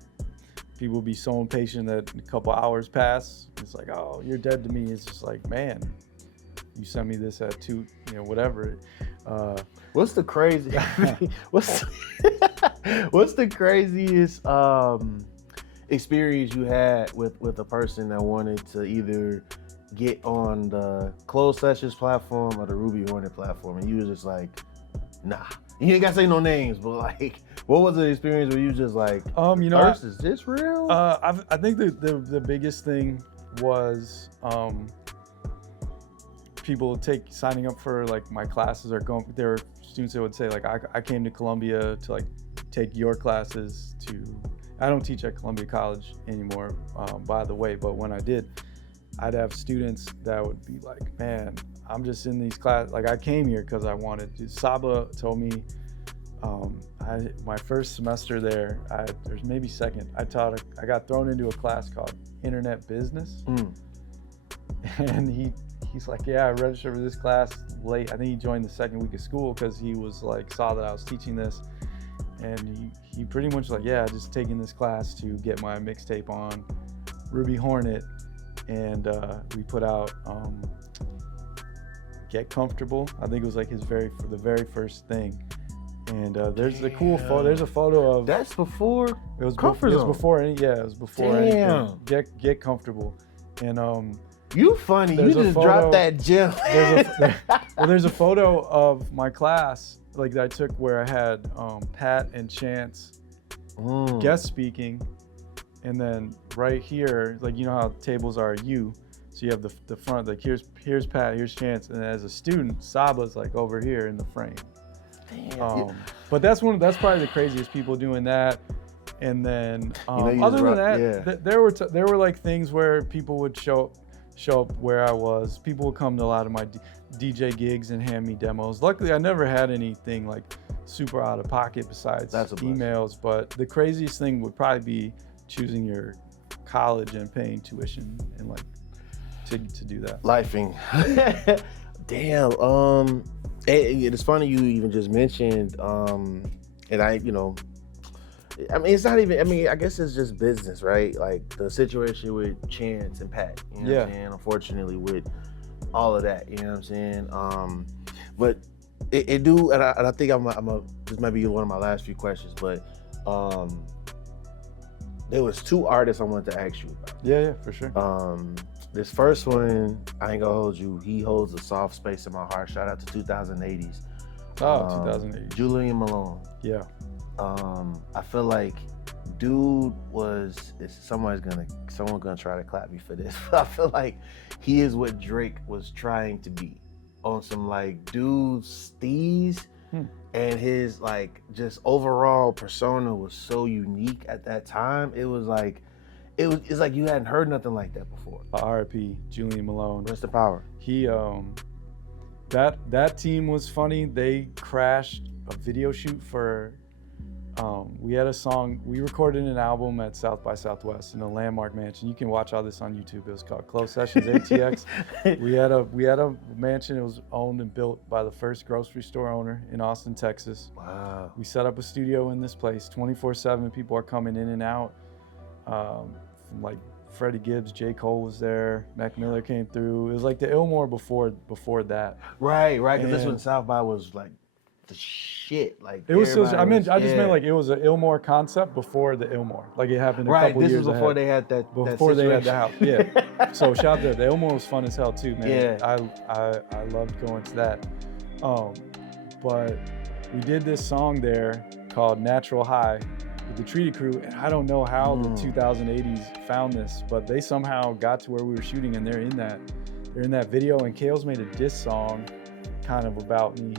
people will be so impatient that a couple hours pass. It's like, oh, you're dead to me. It's just like, man, you sent me this at 2, you know, whatever. What's the crazy? what's the craziest experience you had with a person that wanted to either get on the Closed Sessions platform or the Ruby Hornet platform, and you was just like, nah? You ain't gotta say no names, but like, what was the experience where you just like, you know, is this real? I think the biggest thing was people signing up for like my classes, or going. There were students that would say like, I came to Columbia to like take your classes to. I don't teach at Columbia College anymore, by the way, but when I did, I'd have students that would be like, man, I'm just in these classes, like I came here because I wanted to. Saba told me, my first semester there, there's maybe second, I got thrown into a class called Internet Business. And he's like, yeah, I registered for this class late. I think he joined the second week of school because he was like, saw that I was teaching this. And he pretty much like, yeah, just taking this class to get my mixtape on Ruby Hornet. And we put out Get Comfortable. I think it was like the very first thing. And there's the cool photo. There's a photo of. That's before. It was Comfort Zone. It was before. It was before anything. Get Comfortable. And you funny. You just dropped that gem. There's a photo of my class, like I took where I had Pat and Chance guest speaking, and then right here, like you know how tables are U, so you have the front, like here's Pat, here's Chance, and as a student, Saba's like over here in the frame. Damn. But that's probably the craziest people doing that. And then other than that, there were like things where people would show up where I was. People would come to a lot of my DJ gigs and hand me demos. Luckily, I never had anything like super out of pocket besides emails. But the craziest thing would probably be choosing your college and paying tuition and like to do that. Lifing. Damn. It's funny you even just mentioned, and I mean, it's not even, I mean, I guess it's just business, right? Like the situation with Chance and Pat, you know what I'm saying? Unfortunately with all of that, you know what I'm saying? But it do, and I think this might be one of my last few questions, but there was 2 artists I wanted to ask you about. Yeah, for sure. This first one, I ain't gonna hold you, he holds a soft space in my heart. Shout out to 2080s. 2080. Julian Malone. Yeah. I feel like dude someone's gonna try to clap me for this, but I feel like he is what Drake was trying to be on some like dude steez, and his like just overall persona was so unique at that time. It was like, it's like you hadn't heard nothing like that before. R.I.P. Julian Malone. Rest in power. He that team was funny. They crashed a video shoot for we had a song, we recorded an album at South by Southwest in a Landmark mansion. You can watch all this on YouTube. It was called Close Sessions ATX. we had a mansion. It was owned and built by the first grocery store owner in Austin, Texas. Wow. We set up a studio in this place 24/7. People are coming in and out. From like Freddie Gibbs, J. Cole was there, Mac Miller came through. It was like the Ilmore before that. Right, because this one South by was like the shit. Like it was. I just meant like it was an Ilmore concept before the Ilmore. Like it happened a couple years This was before ahead. they had that. Before they had the house. Yeah. So shout out there. The Ilmore was fun as hell too, man. Yeah. I loved going to that. But we did this song there called Natural High with the Treaty Crew, and I don't know how the 2080s found this, but they somehow got to where we were shooting, and they're in that video. And Kale's made a diss song, kind of about me,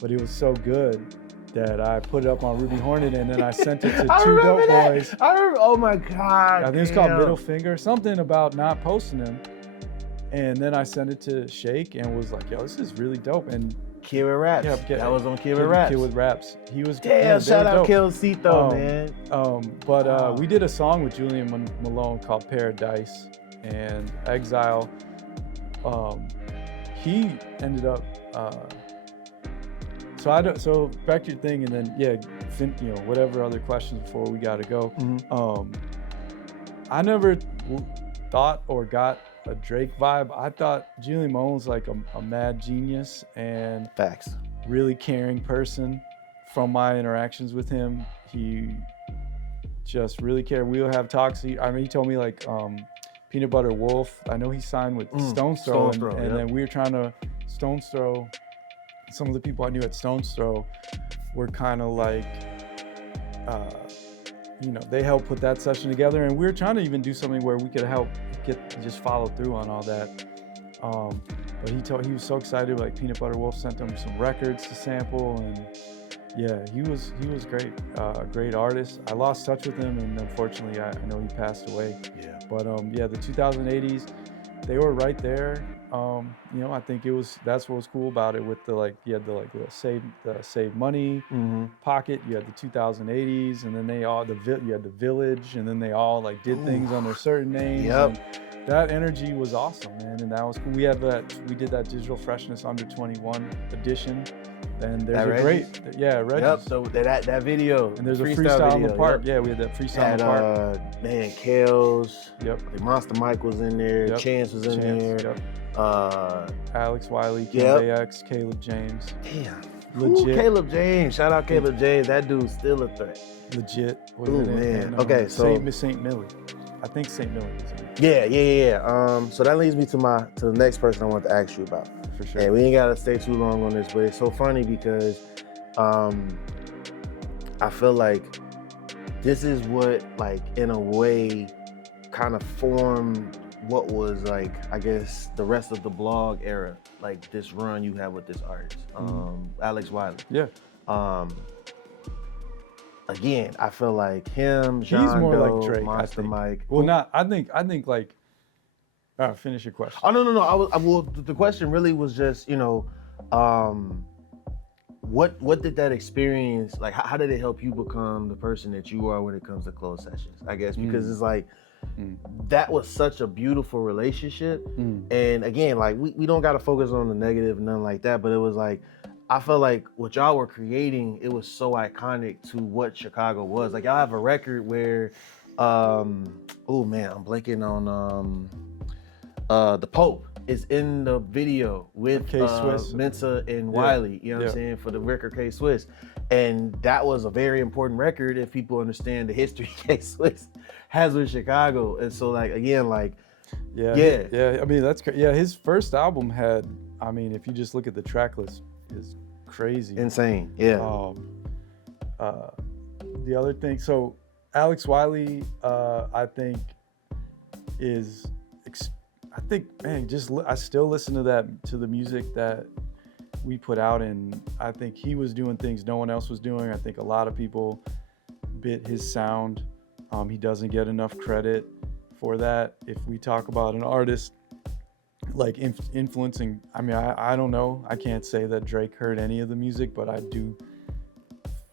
but it was so good that I put it up on Ruby Hornet, and then I sent it to Two Dope Boys. I remember. Oh my God! I think it's called Middle Finger, something about not posting them. And then I sent it to Shake and was like, "Yo, this is really dope." And Kid with Raps. That was on Kid with Raps. Kid with Raps. He was. Damn! Shout out Killcito, man. But we did a song with Julian Malone called Paradise, and Exile. He ended up. So back to your thing, and then whatever other questions before we gotta go. I never thought or got a Drake vibe. I thought Julian Malone was like a mad genius and facts, really caring person. From my interactions with him, he just really cared. We'll have talks. He told me like Peanut Butter Wolf. I know he signed with Stone's Throw, and then we were trying to Stone's Throw. Some of the people I knew at Stone's Throw were kind of like, they helped put that session together, and we were trying to even do something where we could help just follow through on all that. But he was so excited. Like Peanut Butter Wolf sent him some records to sample, and yeah, he was great, great artist. I lost touch with him, and unfortunately, I know he passed away. Yeah. But the 2080s, they were right there. I think that's what was cool about it. With you had the save money pocket. You had the 2080s, and then you had the Village, and then they all like did things under certain names. Yep. And that energy was awesome, man, and that was cool. We did that Digital Freshness Under 21 edition. And there's Regis. Regis. Yep. So that video. And there's a freestyle in the park. Yep. Yeah, we had that freestyle in the park. Kales. Yep. Monster Mike was in there. Yep. Chance was in there. Yep. Alex Wiley, KX, Caleb James. Damn. Legit. Ooh, Caleb James. Shout out Caleb James. That dude's still a threat. Legit. Ooh, man. And, okay, so St. Millie. I think St. Miller is in it. Yeah. So that leads me to the next person I want to ask you about. For sure. And we ain't gotta stay too long on this, but it's so funny because I feel like this is what, like, in a way, kind of formed what was, like, I guess, the rest of the blog era, like this run you have with this artist, Alex Wiley. Yeah. Again, I feel like him, He's John more Doe, like Drake, Monster Mike. Well, I think like. All right, finish your question. Oh no. The question really was just, what did that experience, like, how did it help you become the person that you are when it comes to closed sessions? I guess because it's like that was such a beautiful relationship, and again, like we don't got to focus on the negative, nothing like that. But it was like, I felt like what y'all were creating, it was so iconic to what Chicago was. Like, y'all have a record where, oh man, I'm blanking on the Pope is in the video with K-Swiss. Mensa and Wiley, you know what I'm saying, for the record K-Swiss. And that was a very important record if people understand the history K-Swiss has with Chicago. And so, like, again, like, yeah. I mean, that's yeah. His first album had, I mean, if you just look at the track list, is crazy, insane. Yeah. The other thing, so Alex Wiley, I think is. I think, man, I still listen to the music that we put out, and I think he was doing things no one else was doing. I think a lot of people bit his sound. He doesn't get enough credit for that. If we talk about an artist like influencing, I mean, I don't know. I can't say that Drake heard any of the music, but I do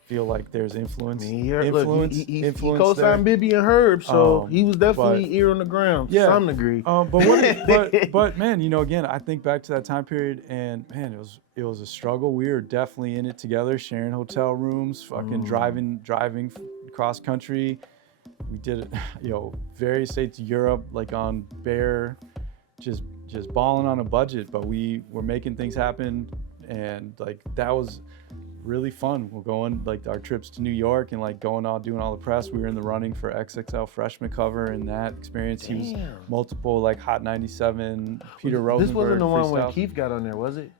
feel like there's influence. I mean, he influence co-signed Bibby and Herb, so he was definitely ear on the ground to some degree. But man, again, I think back to that time period, and man, it was a struggle. We were definitely in it together, sharing hotel rooms, fucking driving cross country. We did it, various states, Europe, like on bare, just balling on a budget, but we were making things happen, and like that was really fun. We're going, like, our trips to New York and like doing all the press. We were in the running for XXL freshman cover, and that experience. He was multiple, like, Hot 97, Peter Rosenberg. This wasn't the one freestyle. when Keith got on there, was it?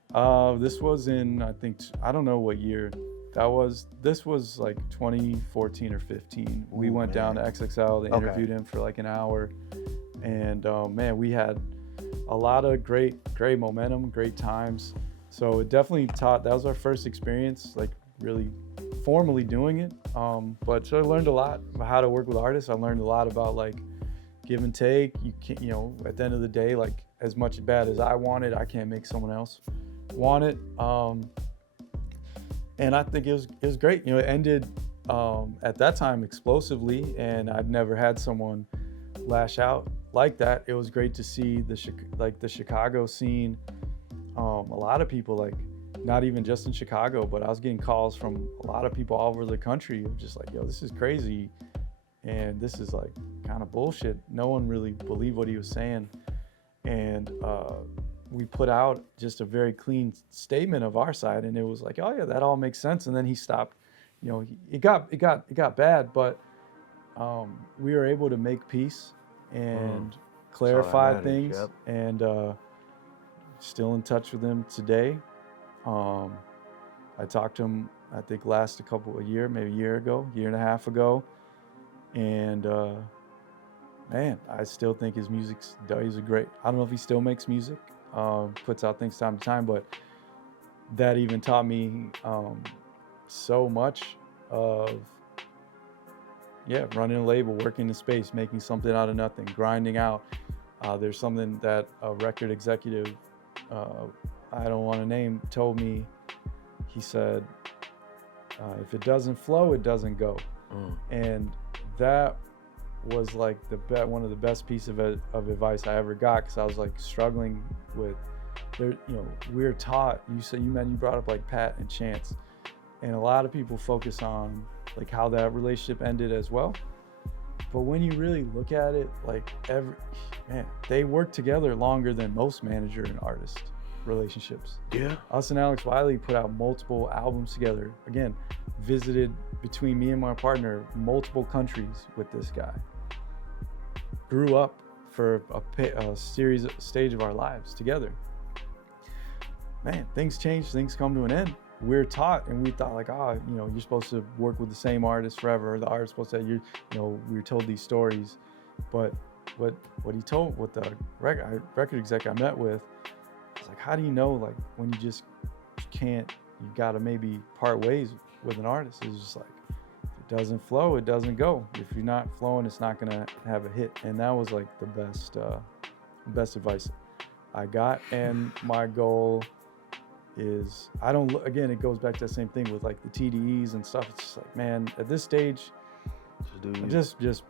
This was in, I think, I don't know what year that was. This was like 2014 or 15. We went down to XXL. They interviewed him for like an hour, and man, we had a lot of great momentum, great times. So it definitely that was our first experience, like, really formally doing it. But so I learned a lot about how to work with artists. I learned a lot about, like, give and take. You can't, at the end of the day, like, as much bad as I want it, I can't make someone else want it. And I think it was great. It ended at that time explosively, and I'd never had someone lash out like that. It was great to see the Chicago scene. A lot of people, like, not even just in Chicago, but I was getting calls from a lot of people all over the country, just like, yo, this is crazy, and this is, like, kind of bullshit. No one really believed what he was saying, and we put out just a very clean statement of our side, and it was like, oh yeah, that all makes sense. And then he stopped. It got bad, but we were able to make peace and clarify things, and still in touch with him today. I talked to him, I think, maybe a year and a half ago, and man, I still think his music's, he's a great, I don't know if he still makes music, puts out things time to time, but that even taught me so much of running a label, working in space, making something out of nothing, grinding out. There's something that a record executive, I don't want to name, told me. He said, if it doesn't flow, it doesn't go. And that was like one of the best pieces of advice I ever got, because I was, like, struggling with, we're taught, you brought up, like, Pat and Chance, and a lot of people focus on, like, how that relationship ended as well. But when you really look at it, like, they work together longer than most manager and artist relationships. Yeah. Us and Alex Wiley put out multiple albums together. Again, visited, between me and my partner, multiple countries with this guy. grew up for a stage of our lives together. Man, things change, things come to an end. We're taught, and we thought like, you're supposed to work with the same artist forever. The artist's supposed to, we were told these stories, but what the record exec I met with, was like, how do you know, like, when you can't, you gotta maybe part ways with an artist? It's just like, if it doesn't flow, it doesn't go. If you're not flowing, it's not gonna have a hit. And that was like the best advice I got. And my goal is, again, it goes back to the same thing with like the TDEs and stuff. It's just like, man, at this stage, just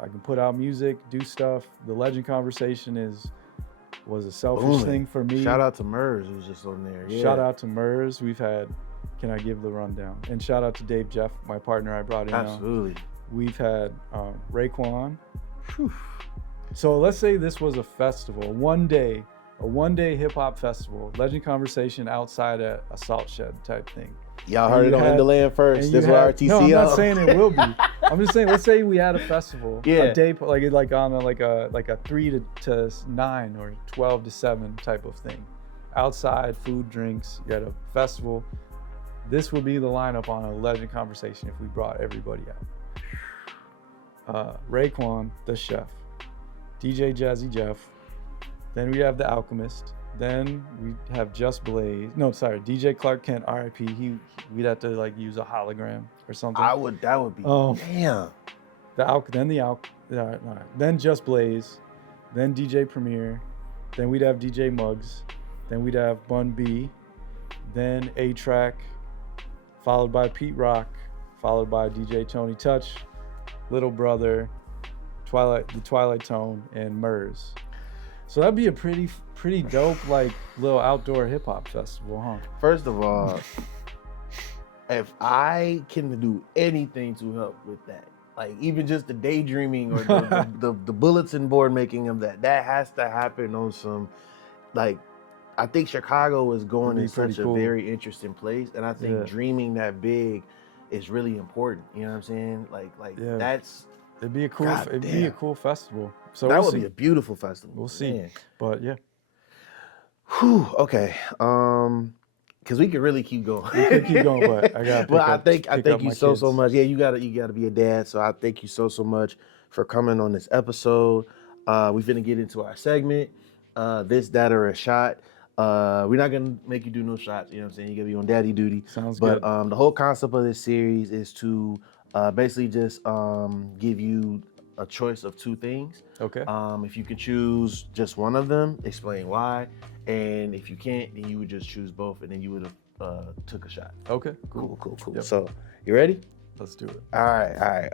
I can put out music, do stuff. The Legend Conversation was a selfish thing for me. Shout out to Murs, who's just on there. Yeah. Shout out to Murs. We've had, can I give the rundown? And shout out to Dave Jeff, my partner I brought in. Absolutely. We've had Raekwon. So let's say this was a festival, a one day hip hop festival, Legend Conversation outside at a salt shed type thing. Y'all heard it on In the Land first. This is what RTC. No, I'm not saying it will be. I'm just saying, let's say we had a festival, a day, like on like a 3 to 9 or 12 to 7 type of thing. Outside, food, drinks, you had a festival. This would be the lineup on a Legend Conversation if we brought everybody out. Raekwon, the chef, DJ Jazzy Jeff, then we have the Alchemist, then we have DJ Clark Kent, RIP. We'd have to like use a hologram or something. That would be damn. Then Just Blaze, then DJ Premier, then we'd have DJ Muggs, then we'd have Bun B, then A-Track, followed by Pete Rock, followed by DJ Tony Touch, Little Brother, the Twilight Tone, and Murs. So that'd be a pretty dope, like, little outdoor hip hop festival, huh? First of all, if I can do anything to help with that, like even just the daydreaming or the bulletin board making of that has to happen on some, like, I think Chicago is going in such a very interesting place, and I think dreaming that big is really important. You know what I'm saying? That's. It'd be a cool festival. So that would be a beautiful festival. We'll see. Man. But yeah. Whew, okay. Because we could really keep going. We could keep going, but I gotta. I thank you so much. Yeah, you gotta be a dad. So I thank you so much for coming on this episode. We're finna get into our segment. This, that, or a shot. We're not gonna make you do no shots. You know what I'm saying? You're gonna be on daddy duty. Sounds good. But the whole concept of this series is to basically just give you a choice of 2 things. Okay. If you could choose just one of them, explain why. And if you can't, then you would just choose both, and then you would have took a shot. Okay. Cool. Yep. So, you ready? Let's do it. All right.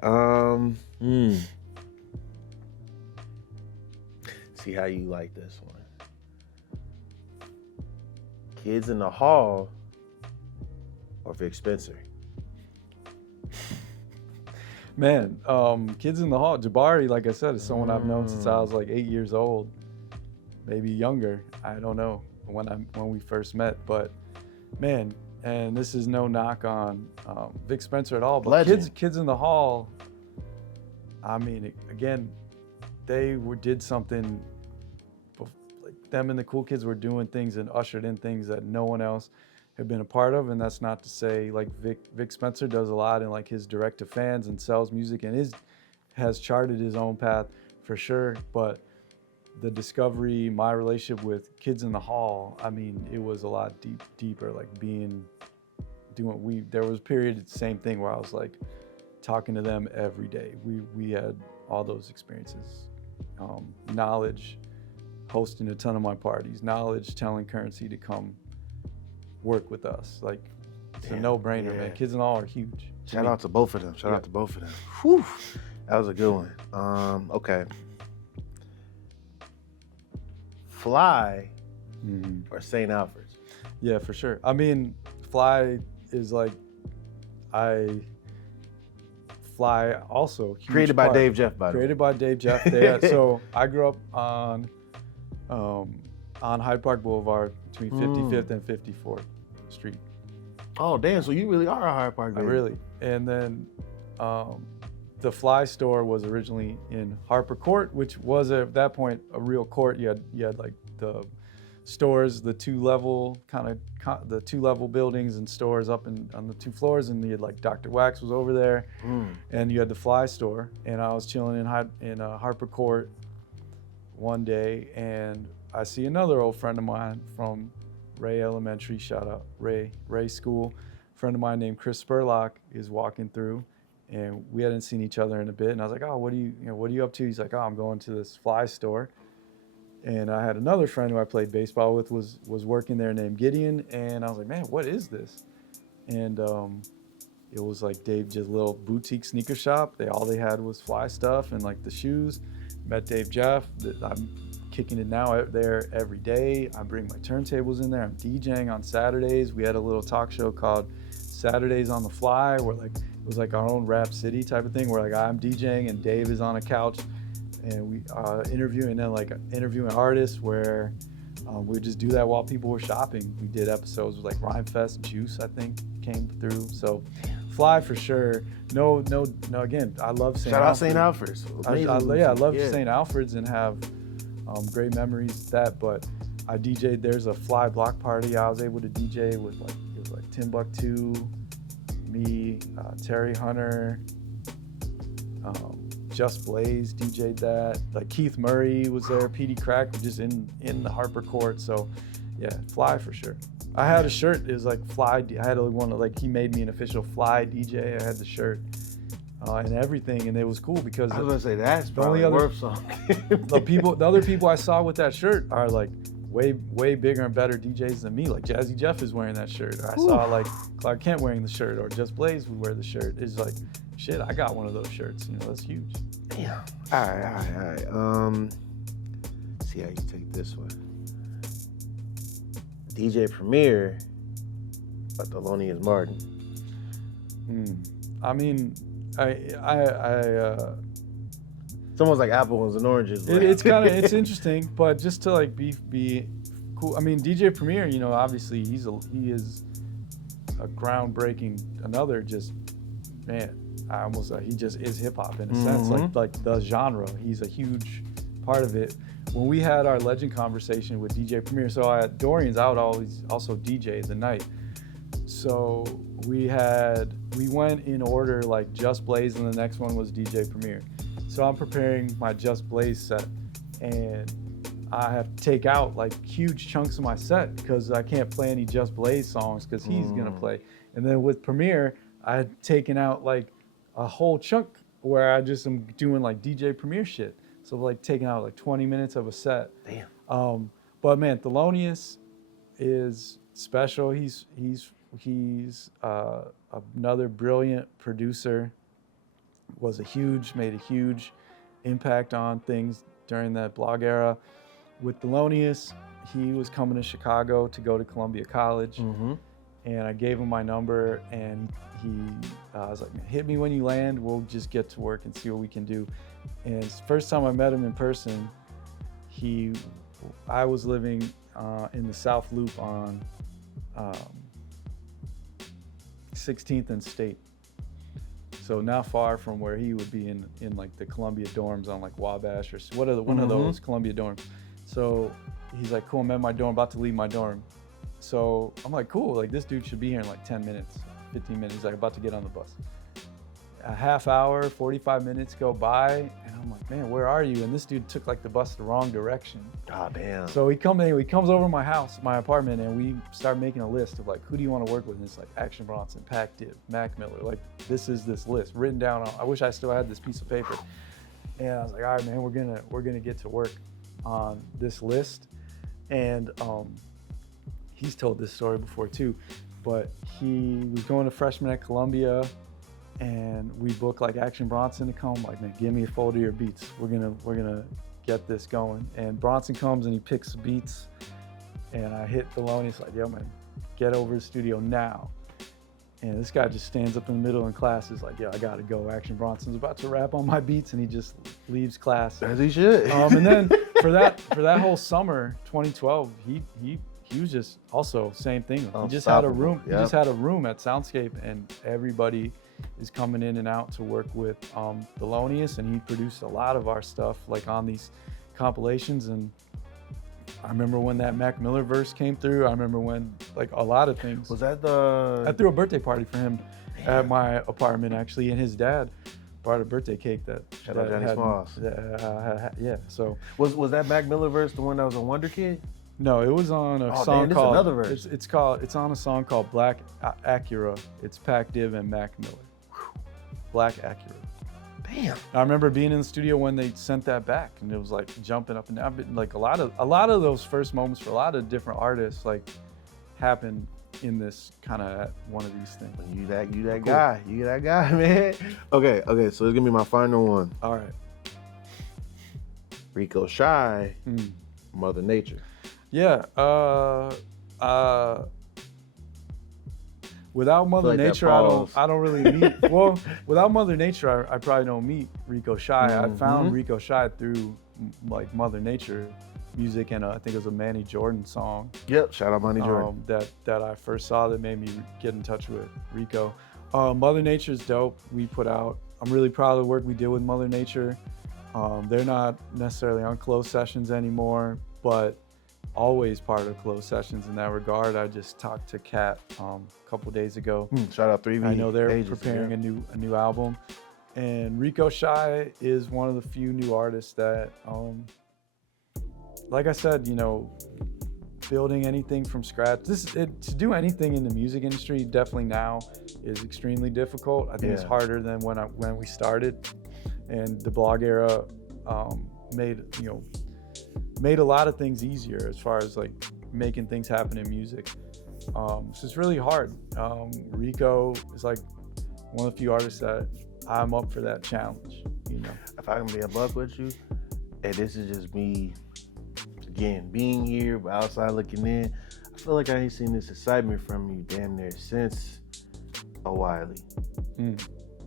See how you like this one. Kids in the Hall or Vic Spencer? Man, Kids in the Hall, Jabari, like I said, is someone I've known since I was like 8 years old, maybe younger. I don't know when we first met, but man, and this is no knock on Vic Spencer at all, but Kids in the Hall, I mean, again, they did something, like them and the Cool Kids were doing things and ushered in things that no one else have been a part of. And that's not to say like Vic Spencer does a lot in like his direct to fans and sells music and has charted his own path for sure. But the discovery, my relationship with Kids in the Hall, I mean, it was a lot deeper, like there was a period, same thing where I was like talking to them every day. We had all those experiences, knowledge, hosting a ton of my parties, knowledge, telling Currency to come work with us. Like, it's a no-brainer, man. Kids in the Hall are huge. Shout out to both of them. Whew, that was a good one. Okay. Fly or St. Alfred's? Yeah, for sure. I mean, Fly is like, Fly also. Created by Dave Jeff, by the way. Created by Dave Jeff. So I grew up on Hyde Park Boulevard between 55th and 54th Street. Oh, damn. So you really are a Hyde Park baby. Really. And then the Fly store was originally in Harper Court, which was at that point a real court. You had like the stores, the two level buildings and stores up on the 2 floors, and you had like Dr. Wax was over there, and you had the Fly store. And I was chilling in Harper Court one day, and I see another old friend of mine from Ray Elementary, shout out Ray School. A friend of mine named Chris Spurlock is walking through, and we hadn't seen each other in a bit. And I was like, oh, what are you up to? He's like, oh, I'm going to this Fly store. And I had another friend who I played baseball with was working there named Gideon. And I was like, man, what is this? And it was like Dave, just a little boutique sneaker shop. All they had was Fly stuff and like the shoes. Met Dave Jeff. I'm kicking it now out there every day. I bring my turntables in there. I'm DJing on Saturdays. We had a little talk show called Saturdays on the Fly, where like it was like our own Rap City type of thing, where like I'm DJing and Dave is on a couch, and we interviewing artists, where we would just do that while people were shopping. We did episodes with like Rhymefest, Juice, I think, came through. So Fly for sure. No. Again, I love St. Shout out St. Alfred's. I love St. Alfred's and have great memories of that. But I DJ'd. There's a Fly block party I was able to DJ with like Timbuktu, me, Terry Hunter, Just Blaze DJ'd that. Like Keith Murray was there, PD Crack was just in the Harper Court. So yeah, Fly for sure. I had a shirt, it was like Fly, I had one, like he made me an official Fly DJ. I had the shirt and everything, and it was cool because I was gonna say that's probably worth something. the other people I saw with that shirt are like way bigger and better DJs than me. Like Jazzy Jeff is wearing that shirt. Or I saw like Clark Kent wearing the shirt, or Just Blaze would wear the shirt. It's like, shit, I got one of those shirts. That's huge. Damn. All right. See how you take this one. DJ Premier, but Thelonious Martin. I mean, it's almost like apples and oranges. It's interesting, but just to like be cool. I mean, DJ Premier, obviously he is a groundbreaking. Another just man. He just is hip hop in a sense, like the genre. He's a huge part of it. When we had our legend conversation with DJ Premier, so at Dorian's, I would always also DJ the night. So we went in order, like Just Blaze, and the next one was DJ Premier. So I'm preparing my Just Blaze set, and I have to take out like huge chunks of my set because I can't play any Just Blaze songs because he's gonna play. And then with Premier, I had taken out like a whole chunk where I just am doing like DJ Premier shit. So like taking out like 20 minutes of a set. Damn. But man, Thelonious is special. He's another brilliant producer. Made a huge impact on things during that blog era. With Thelonious, he was coming to Chicago to go to Columbia College. And I gave him my number, and I was like, hit me when you land, we'll just get to work and see what we can do. And it's the first time I met him in person, I was living in the South Loop on 16th and State. So not far from where he would be in like the Columbia dorms on like Wabash or one of those Columbia dorms. So he's like, cool, I'm at my dorm, about to leave my dorm. So I'm like, cool, like this dude should be here in like 10 minutes, 15 minutes. He's like about to get on the bus. A half hour, 45 minutes go by, and I'm like, man, where are you? And this dude took like the bus the wrong direction. God damn. So he comes over to my house, my apartment, and we start making a list of like, who do you want to work with? And it's like Action Bronson, Pac Dib, Mac Miller. Like this list written down. I wish I still had this piece of paper. And I was like, all right, man, we're gonna get to work on this list. And he's told this story before too, but he was going to freshman at Columbia, and we booked like Action Bronson to come. Like, man, give me a folder of your beats. We're gonna get this going. And Bronson comes and he picks the beats, and I hit Thelonious like, yo, man, get over to the studio now. And this guy just stands up in the middle in class, is like, yo, I gotta go. Action Bronson's about to rap on my beats, and he just leaves class. As he should. And then for that whole summer, 2012, he he was just also same thing. He just had a Unstoppable. room. Yep. He just had a room at Soundscape, and everybody is coming in and out to work with Thelonious, and he produced a lot of our stuff like on these compilations. And I remember when that Mac Miller verse came through. I remember when like a lot of things. Was that the? I threw a birthday party for him at my apartment actually, and his dad brought a birthday cake that Shout out Johnny Smalls. Yeah. So Was that Mac Miller verse the one that was on Wonder Kid? no, it was on a Oh, song damn, this is called. another verse. It's on a song called Black Acura. It's Pac Div and Mac Miller. Black Acura. Damn. I remember being in the studio when they sent that back, and it was like jumping up and down. But, like a lot of those first moments for a lot of different artists like happened in this kind of one of these things. You that Cool. guy. You that guy, man. Okay, so it's gonna be my final one. All right. Rico Shy, Mm. Mother Nature. Yeah. Without Mother like that Nature, pause. I don't really meet. Well, without Mother Nature, I probably don't meet Rico Shy. I found Rico Shy through like Mother Nature music, and I think it was a Manny Jordan song Yep, shout out Money Jordan. that I first saw that made me get in touch with Rico. Mother Nature's dope. We put out. I'm really proud of the work we did with Mother Nature. They're not necessarily on closed sessions anymore, but always part of closed sessions in that regard. I just talked to Kat a couple days ago. Shout out 3V. I know they're Agency, preparing yeah. a new album, and Rico Shy is one of the few new artists that, like I said, you know, building anything from scratch. To do anything in the music industry definitely now is extremely difficult. I think it's harder than when we started, and the blog era made a lot of things easier as far as like making things happen in music. So it's really hard. Rico is like one of the few artists that I'm up for that challenge, you know. If I can be a buck with you, and this is just me, again, being here, but outside looking in, I feel like I ain't seen this excitement from you damn near since Wiley.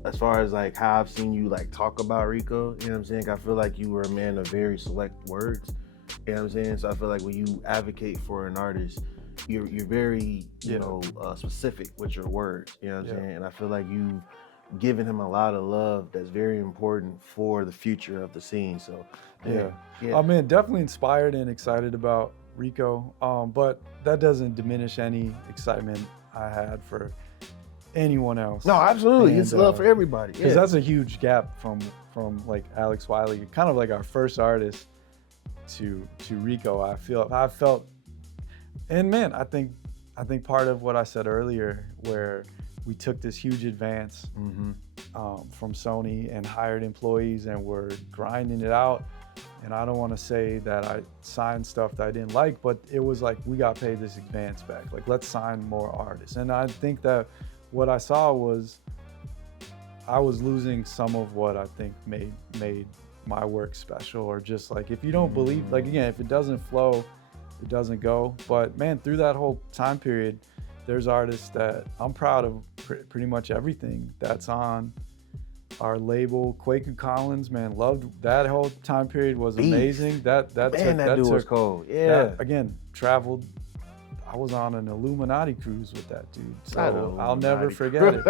As far as like how I've seen you like talk about Rico, you know what I'm saying? I feel like you were a man of very select words, you know what I'm saying? So I feel like when you advocate for an artist, you're very, you know, specific with your words, you know what I'm saying? And I feel like you've given him a lot of love that's very important for the future of the scene. So I mean, definitely inspired and excited about Rico, but that doesn't diminish any excitement I had for anyone else. No, absolutely. And, it's love for everybody. Because that's a huge gap from like Alex Wiley, kind of like our first artist to Rico. I felt, and man, I think part of what I said earlier, where we took this huge advance from Sony and hired employees and we're grinding it out. And I don't want to say that I signed stuff that I didn't like, but it was like, we got paid this advance back. Like, let's sign more artists. And I think that what I saw was I was losing some of what I think made my work special, or just like, if you don't believe, like, again, if it doesn't flow, it doesn't go. But man, through that whole time period, there's artists that I'm proud of pretty much everything that's on our label. Quaker Collins, man, loved that whole time period, was amazing. That dude was cold. That, again, traveled. I was on an Illuminati cruise with that dude, so I'll never forget it.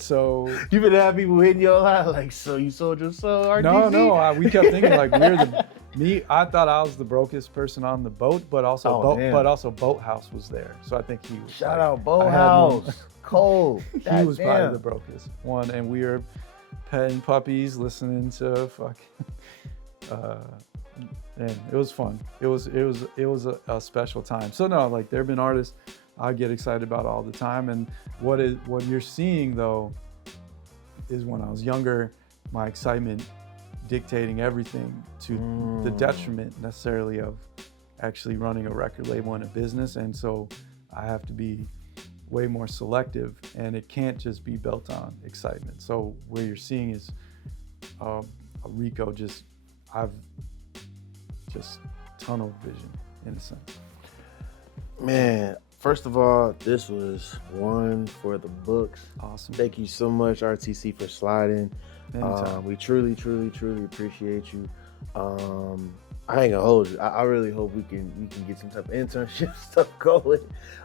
So you been have people hitting your eye like, so you sold your soul, RTC? No, we kept thinking like I thought I was the brokest person on the boat, but also Boathouse was there, so I think he was. Shout out Boathouse, cold. He was probably the brokest one, and we were petting puppies, listening to fucking. And it was fun. It was a special time. So no, like, there have been artists I get excited about all the time, and what you're seeing though is, when I was younger, my excitement dictating everything to the detriment necessarily of actually running a record label and a business. And so I have to be way more selective, and it can't just be built on excitement. So what you're seeing is a Rico I've just tunnel vision in a sense. Man, first of all, this was one for the books. Awesome. Thank you so much, RTC, for sliding. Anytime. We truly, truly, truly appreciate you. I ain't gonna hold you. I really hope we can get some type of internship stuff going.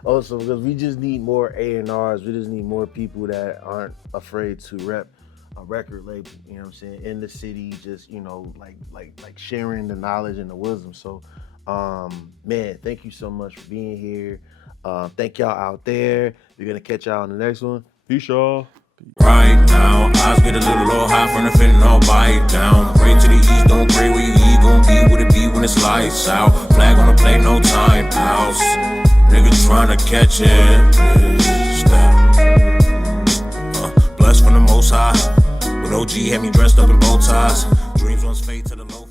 Also, because we just need more A&Rs. We just need more people that aren't afraid to rep a record label. You know what I'm saying? In the city, just like sharing the knowledge and the wisdom. So, man, thank you so much for being here. Thank y'all out there. We're gonna catch y'all on the next one. Peace, y'all. Right now, eyes get a little high from the fentanyl bite down. Pray to the east, don't pray where you gon' be with it be when it's lights out. Flag on the plate, no time house. Niggas tryna catch it. Step. Blessed from the most high. When OG had me dressed up in bow ties. Dreams once fade to the low.